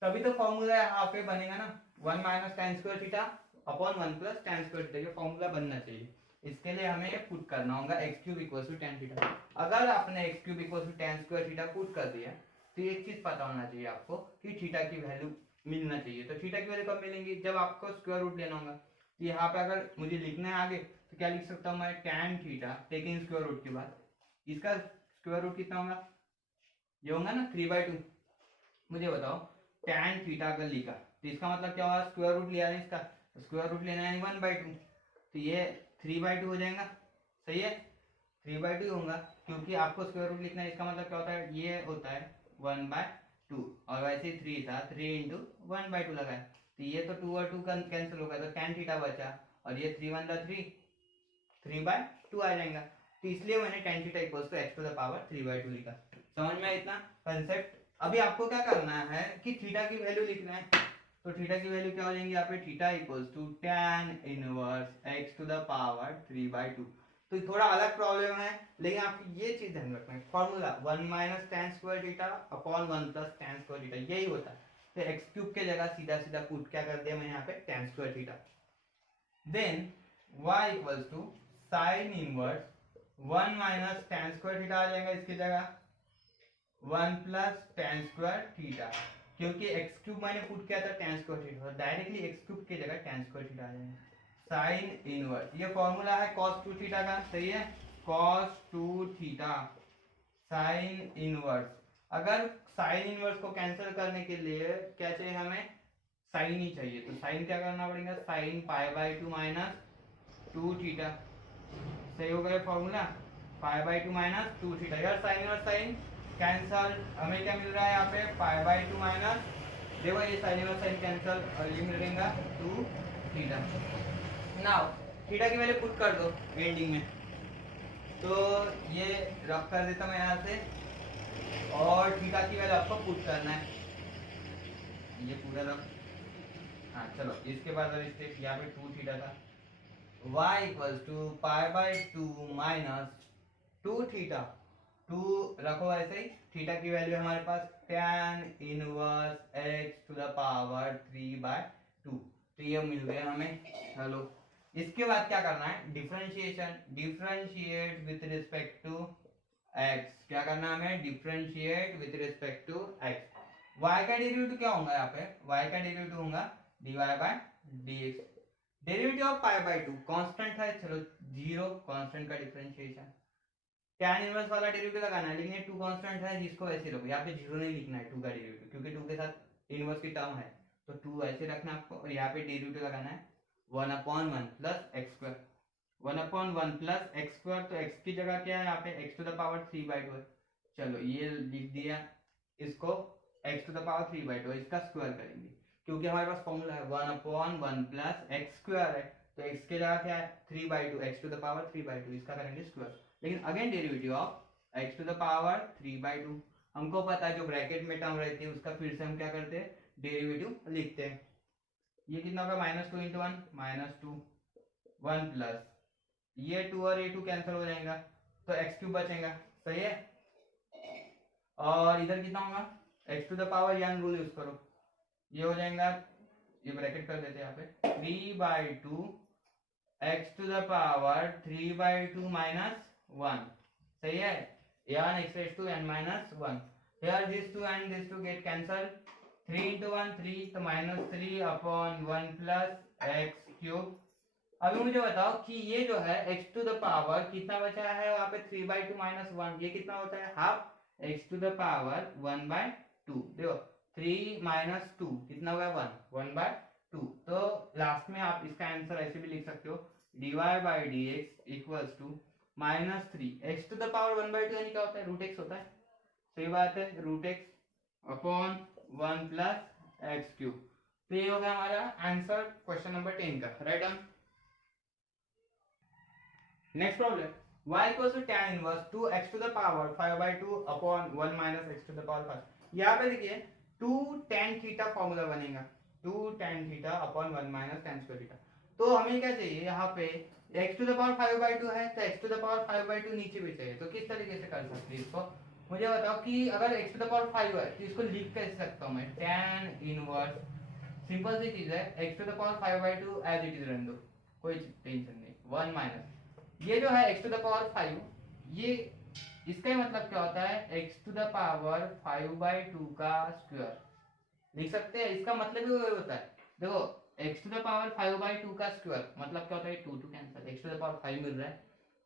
तभी तो फॉर्मूला यहाँ पे बनेगा ना 1 minus tan square theta upon 1 plus tan square theta, ये फॉर्मूला बनना चाहिए। इसके लिए हमें ये पुट करना होगा x cube equal to tan theta. अगर आपने x cube equal to tan square theta put कर दिया तो एक चीज पता होना चाहिए आपको कि थीटा की वैल्यू मिलना चाहिए। तो थीटा की वैल्यू कब मिलेंगी, जब आपको स्क्वायर रूट लेना होगा। तो यहाँ पे अगर मुझे लिखना है आगे तो क्या लिख सकता हूँ मैं, tan theta taking square root के बाद इसका स्क्वायर रूट कितना होगा, ये होगा ना 3/2। मुझे बताओ tan थीटा अगर लिखा तो इसका मतलब क्या होगा, स्क्वायर रूट लिया है इसका, स्क्वायर रूट लेना है 1/2, तो ये 3/2 हो जाएगा। सही है, 3/2 होगा क्योंकि आपको स्क्वायर रूट लिखना है। इसका मतलब क्या होता है, ये होता है 1/2 और वैसे 3 था 3 इंटू 1/2 लगा है, तो ये तो 2 और 2 कैंसिल होगा तो tan थीटा बचा और ये 3 1 3 3/2 आ जाएगा। तो इसलिए मैंने tan theta equals to x to the power 3/2 लिखा। समझ में इतना कंसेप्ट। अभी आपको क्या करना है कि थीटा की वैल्यू लिखना है, तो थीटा की वैल्यू क्या हो जाएगी यहाँ पे, theta equals to tan inverse x to the power 3/2। तो थोड़ा अलग प्रॉब्लम है लेकिन आपको ये चीज ध्यान रखना है, formula 1 minus tan square theta upon 1 plus tan square theta यही होता है। तो x क्यूब के जगह सीधा सीधा पुट क्या कर दिया मैंने यहाँ पे tan square theta. Then y equals to sine inverse 1 minus tan square theta आ जाएगा इसकी जगह 1 प्लस tan स्क्वायर थीटा, क्योंकि x क्यूब मैंने पुट किया था tan square theta, directly x cube की जगह tan स्क्वायर थीटा आ जाएगा। साइन इनवर्स ये फॉर्मूला है cos 2 थीटा का, सही है, cos 2 थीटा साइन इनवर्स। अगर साइन इनवर्स को कैंसिल करने के लिए क्या चाहिए हमें, साइन ही चाहिए, तो साइन क्या करना पड़ेगा, साइन π/2 माइनस 2 थीटा। सही हो गया फॉर्मूला, π/2 माइनस 2 थीटा। यार साइन इनवर्स साइन कैंसल, हमें क्या मिल रहा है यहाँ पे π/2 माइनस, देखो ये साइन इनवर्स साइन कैंसल और ये मिलेगा 2 थीटा। नाउ थीटा की वैल्यू पुट कर दो एंडिंग में, तो ये रफ कर देता मैं यहाँ से और थीटा की वैल्यू आपको पुट करना है, ये पूरा रफ। हाँ चलो इसके बाद और स्टेप यहाँ पे 2 थीटा था, y equals to π/2 minus 2 theta, 2 रखो ऐसे ही, थीटा की वैल्यू हमारे पास tan inverse x to the power 3/2, तो ये मिल गया हमें। चलो इसके बाद क्या करना है, differentiation, differentiate with respect to x, क्या करना है हमें, differentiate with respect to x। y का डेरिवेटिव क्या होगा यहाँ पे, y का डेरिवेटिव होगा dy/dx, डेरिवेटिव ऑफ π/2 कांस्टेंट है, चलो 0 कांस्टेंट का डिफरेंशिएशन, tan इनवर्स वाला डेरिवेटिव लगाना है लेकिन ये 2 कांस्टेंट है जिसको ऐसे रखो, यहाँ पे 0 नहीं लिखना है 2 का डेरिवेटिव क्योंकि 2 के साथ इनवर्स की टर्म है, तो 2 ऐसे रखना आपको और यहाँ पे डेरिवेटिव लगाना है 1/1 plus x square, 1/1 plus x square, तो x की जगह क्या है यहाँ पे x टू द पावर 3/2 है। चलो ये लिख दिया, इसको x टू द पावर 3/2 इसका स्क्वायर करेंगे क्योंकि हमारे पास फॉर्मूला है 1/1 प्लस एक्स स्क्वायर है, तो x की जगह क्या है 3/2, x टू द पावर 3/2 इसका करेंगे स्क्वायर। लेकिन again derivative of x to the power 3/2 हमको पता है, जो ब्रैकेट में टर्म रहती है उसका फिर से हम क्या करते हैं, डेरिवेटिव लिखते हैं। ये कितना होगा, -2 इंटू 1 -2 1 प्लस ये 2 और ये 2 कैंसिल हो जाएगा तो x क्यूब बचेगा, सही है। और इधर कितना होगा, x to the power n rule use करो, ये हो जाएगा, ये ब्रैकेट कर देते हैं यहाँ पे 3/2 x to the power 3/2 minus 1, सही है, n x raised to n minus 1, here these two and these two get cancelled, 3 into 1 3, तो -3 upon 1 plus x cube। अभी मुझे बताओ कि ये जो है x टू द पावर कितना बचा है वहाँ पे 3/2 माइनस 1, ये कितना होता है half x to the power 1/2, देखो 3 माइनस 2 कितना हुआ 1/2, तो लास्ट में आप इसका आंसर ऐसे भी लिख सकते हो dy/dx equals to -3 x to the power 1/2 यानी क्या होता है, √x होता है, सही बात है, √x upon 1 plus x cube. तो ये हो गया हमारा आंसर क्वेश्चन नंबर 10 का, right on. Next problem, y equals to tan inverse 2x to the power 5/2 upon 1 minus x to the power 5। यहाँ पे देखिए 2 tan थीटा फॉर्मूला बनेगा, 2 tan theta upon 1 minus tan square theta. तो हमें क्या चाहिए यहाँ पे x टू द पावर 5/2 है तो x टू द पावर 5/2 नीचे भी चाहिए, तो किस तरीके से कर सकते हैं इसको, मुझे बताओ कि अगर x टू द पावर 5 है तो इसको लिख कैसे सकता हूँ मैं, tan इनवर्स, सिंपल सी चीज है, x to the power 5/2 as it is रहने दो, कोई टेंशन नहीं, 1 माइनस ये जो है x टू द पावर 5, ये इसका ही मतलब क्या होता है, x टू द पावर 5/2 का स्क्वायर लिख सकते हैं। इसका मतलब ही वही होता है, देखो x टू द पावर 5/2 का स्क्वायर मतलब क्या होता है, 2 cancel, x to the power 5 मिल रहा है,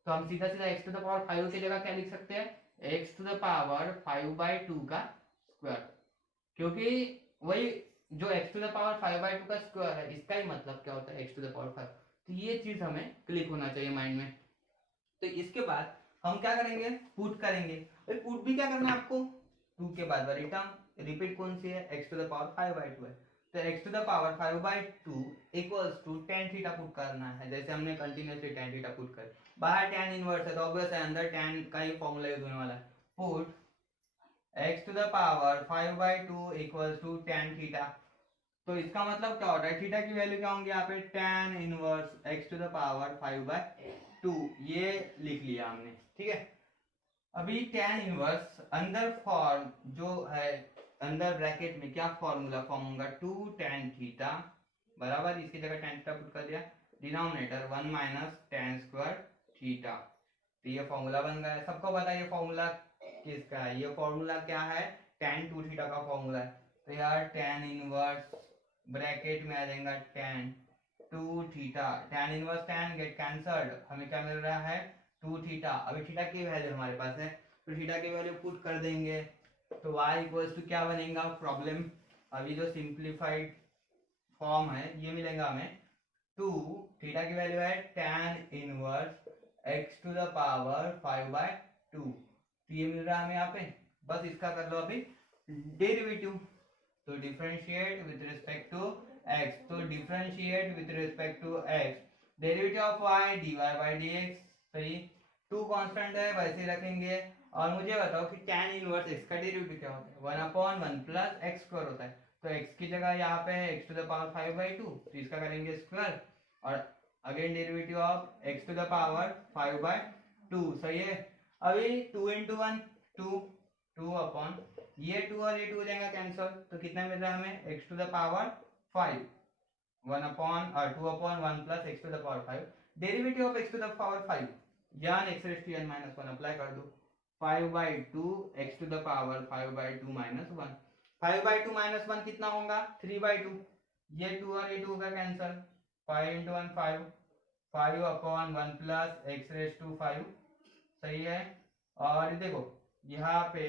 तो हम सीधा सीधा x टू द पावर 5 की जगह क्या लिख सकते हैं, x टू द पावर 5/2 का स्क्वायर, क्योंकि वही जो x टू द पावर 5/2 का स्क्वायर है, इसका ही मतलब क्या होता है, x टू द पावर 5। तो ये चीज हमें क्लिक होना चाहिए माइंड में। तो इसके बाद हम क्या करेंगे, पुट करेंगे। पुट भी क्या करना है आपको, 2 के बाद वाली टर्म रिपीट कौन सी है, x टू द पावर 5/2 है, तो x to the power 5/2 equals to tan theta put करना है, जैसे हमने कंटिन्यूअसली tan थीटा पुट कर, बाहर tan इनवर्स है तो ऑब्वियस है अंदर tan का ही फॉर्मूला यूज होने वाला है। Put x to the power 5/2 equals to tan theta, तो इसका मतलब क्या होता है, थीटा की वैल्यू क्या होंगी यहाँ पे, tan inverse x to the power 5/2, ये लिख लिया हमने, ठीक है। अभी tan इनवर्स अंदर फॉर्म जो है, अंदर ब्रैकेट में क्या फॉर्मूला फॉर्म होगा, 2 tan थीटा बराबर, इसकी जगह tan थीटा पुट कर दिया, denominator 1 minus tan square theta, तो ये फॉर्मूला बन गया है। सबको पता है ये फॉर्मूला किसका है, ये फॉर्मूला क्या है, tan 2 थीटा का फॉर्मूला है। तो यार tan इनवर्स ब्रैकेट में आ जाएगा tan 2 theta, tan inverse tan get cancelled, हमें क्या मिल रहा है 2 थीटा। अभी थीटा की वैल्यू हमारे पास है, तो थीटा की वैल्यू पुट कर देंगे, तो y इक्वल्स टू क्या बनेगा, प्रॉब्लम अभी जो सिंप्लीफाइड फॉर्म है ये मिलेगा हमें, 2 थीटा की वैल्यू है tan inverse x to the power 5/2, तो ये मिल रहा है हमें यहाँ पे। बस इसका कर लो अभी डेरिवेटिव, तो differentiate with respect to x, तो differentiate with respect to x, derivative of y dy/dx, सही, 2 कांस्टेंट है वैसे ही रखेंगे। और मुझे बताओ कि tan इनवर्स x का डेरिवेटिव क्या होता है, 1/1 प्लस x स्क्वायर होता है, तो x की जगह यहाँ पे है x टू द पावर 5/2, तो इसका करेंगे स्क्वायर, और again derivative of x to the power 5/2, सही है। अभी 2 into 1 2, 2 अपॉन ये 2 और ये 2 हो जाएगा कैंसिल, तो कितना मिल रहा है हमें, x to the power 5, 2/1 plus x to the power 5, derivative of x to the power 5 यानी x raise to n minus 1 apply कर दो, 5/2 x to the power 5/2 minus 1, 5/2 minus 1 कितना होगा, 3/2, ये 2 और ये 2 का cancel, 5 into 1 5, 5/1 plus x raise to 5, सही है। और देखो यहाँ पे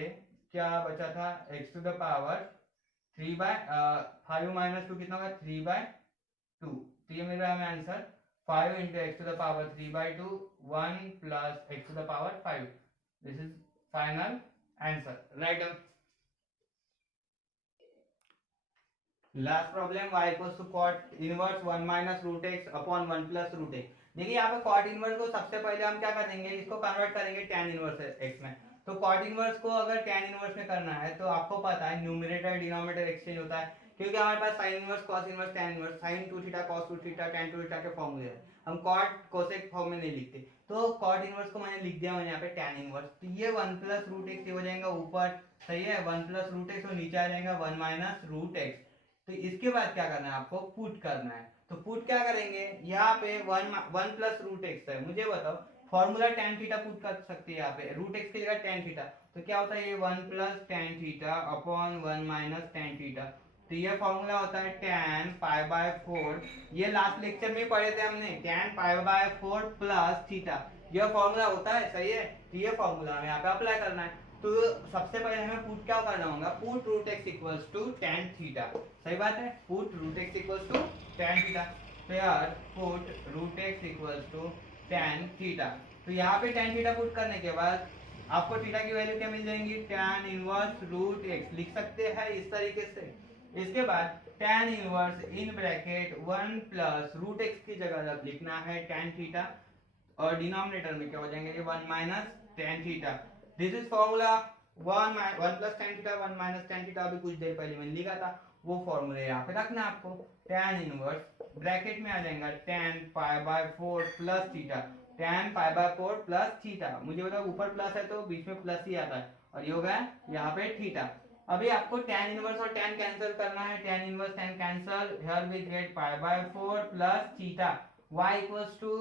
क्या बचा था, x to the power 5 minus 2 कितना होगा, 3/2, तो ये मेरा हमें answer 5 into x to the power 3/2 1 plus x to the power 5, this is final answer, right down। Last problem y equals to cot inverse 1 minus root x upon 1 plus root x। देखिए यहाँ पे cot inverse को सबसे पहले हम क्या करेंगे, इसको कन्वर्ट करेंगे tan इनवर्स x में। तो cot इनवर्स को अगर tan इनवर्स में करना है तो आपको पता है न्यूमरेटर डिनोमिनेटर एक्सचेंज होता है, क्योंकि हमारे पास sin inverse cos inverse tan inverse, sin 2 theta cos 2 theta tan 2 theta के फॉर्मूले हैं, हम cot कोसेक फॉर्म में नहीं लिखते। तो cot इनवर्स को मैंने लिख दिया मैंने यहाँ पे tan इनवर्स, तो ये 1 प्लस रूट x हो जाएगा ऊपर, सही है, 1 प्लस रूट x और नीचे आ जाएगा 1 माइनस रूट x। तो इसके बाद क्या करना है आपको, पुट करना है, तो पुट क्या करेंगे, यहाँ पे 1 प्लस रूट एक्स है, मुझे बताओ फॉर्मूला tan थीटा पुट कर सकते हैं यहाँ पे, रूट एक्स की जगह tan थीटा, तो क्या होता है ये 1 plus tan theta upon 1 minus tan theta, तो ये फॉर्मूला होता है tan π/4, ये लास्ट लेक्चर में पढ़े थे हमने, tan π/4 प्लस थीटा, ये फॉर्मूला होता है, सही है। तो ये फॉर्मूला हमें यहाँ पे अप्लाई करना है, तो सबसे पहले हमें पुट क्या करना होगा, put root x equals to tan theta, सही बात है, put root x equals to tan theta, तो यार put root x equals to tan theta, तो यहाँ पे tan थीटा पुट करने के बाद आपको थीटा की वैल्यू क्या मिल जाएंगी, tan इनवर्स रूट एक्स लिख सकते हैं इस तरीके से। इसके बाद tan inverse in bracket 1 plus root x की जगह लिखना है tan थीटा, और डिनोमिनेटर में क्या हो जाएंगे ये 1 minus tan theta, this is formula 1 plus tan theta 1 minus tan theta, अभी कुछ देर पहले मैंने लिखा था, वो फॉर्मूला यहाँ पे रखना है आपको। tan इनवर्स ब्रैकेट में आ जाएगा tan π/4 plus theta, tan π/4 plus theta, मुझे बताओ ऊपर प्लस है तो बीच में प्लस ही आता है, और ये होगा यहाँ पे थीटा। अभी आपको tan इनवर्स और tan कैंसिल करना है, tan inverse tan cancel, here we get π/4 plus theta, y equals to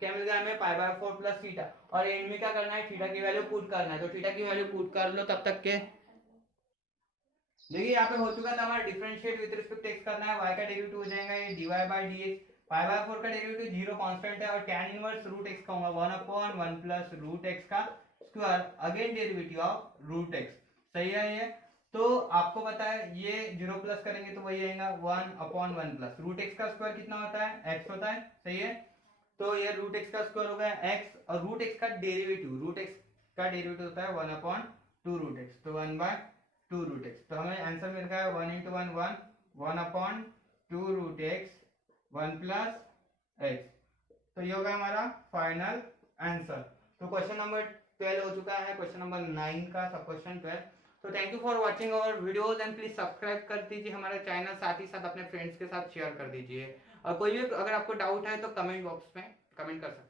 क्या मिल गया हमें, π/4 प्लस थीटा, और एंड में क्या करना है, थीटा की वैल्यू पुट करना है, तो थीटा की वैल्यू पुट कर लो तब तक के। देखिए यहाँ पे हो चुका था हमारा डिफरेंशिएट विद रिस्पेक्ट एक्स करना है, y का डेरिवेटिव हो जाएगा ये dy/dx, π/4 का डेरिवेटिव 0 कांस्टेंट है, और tan इनवर्स रूट x का होगा 1/1 प्लस रूट x का square, again derivative of root x, सही है ये। तो आपको पता है ये 0 प्लस करेंगे तो वही आएगा 1/1 प्लस रूट x का स्क्वायर कितना होता है, x होता है, सही है। तो ये रूट x का स्क्वायर हो गया x, और रूट x का डेरिवेटिव, रूट x का डेरिवेटिव होता है 1/2 रूट x, तो 1/2 रूट x, तो हमें आंसर मिल गया 1 × 1 1, 1/2 रूट x 1 प्लस x, तो ये होगा हमारा फाइनल आंसर। तो क्वेश्चन नंबर 12 हो चुका है, क्वेश्चन नंबर 9 का सब क्वेश्चन 12। तो thank you for watching our videos and please subscribe कर दीजिए हमारा चैनल, साथ ही साथ अपने फ्रेंड्स के साथ शेयर कर दीजिए, और कोई भी अगर आपको डाउट है तो कमेंट बॉक्स में कमेंट कर सकते हैं।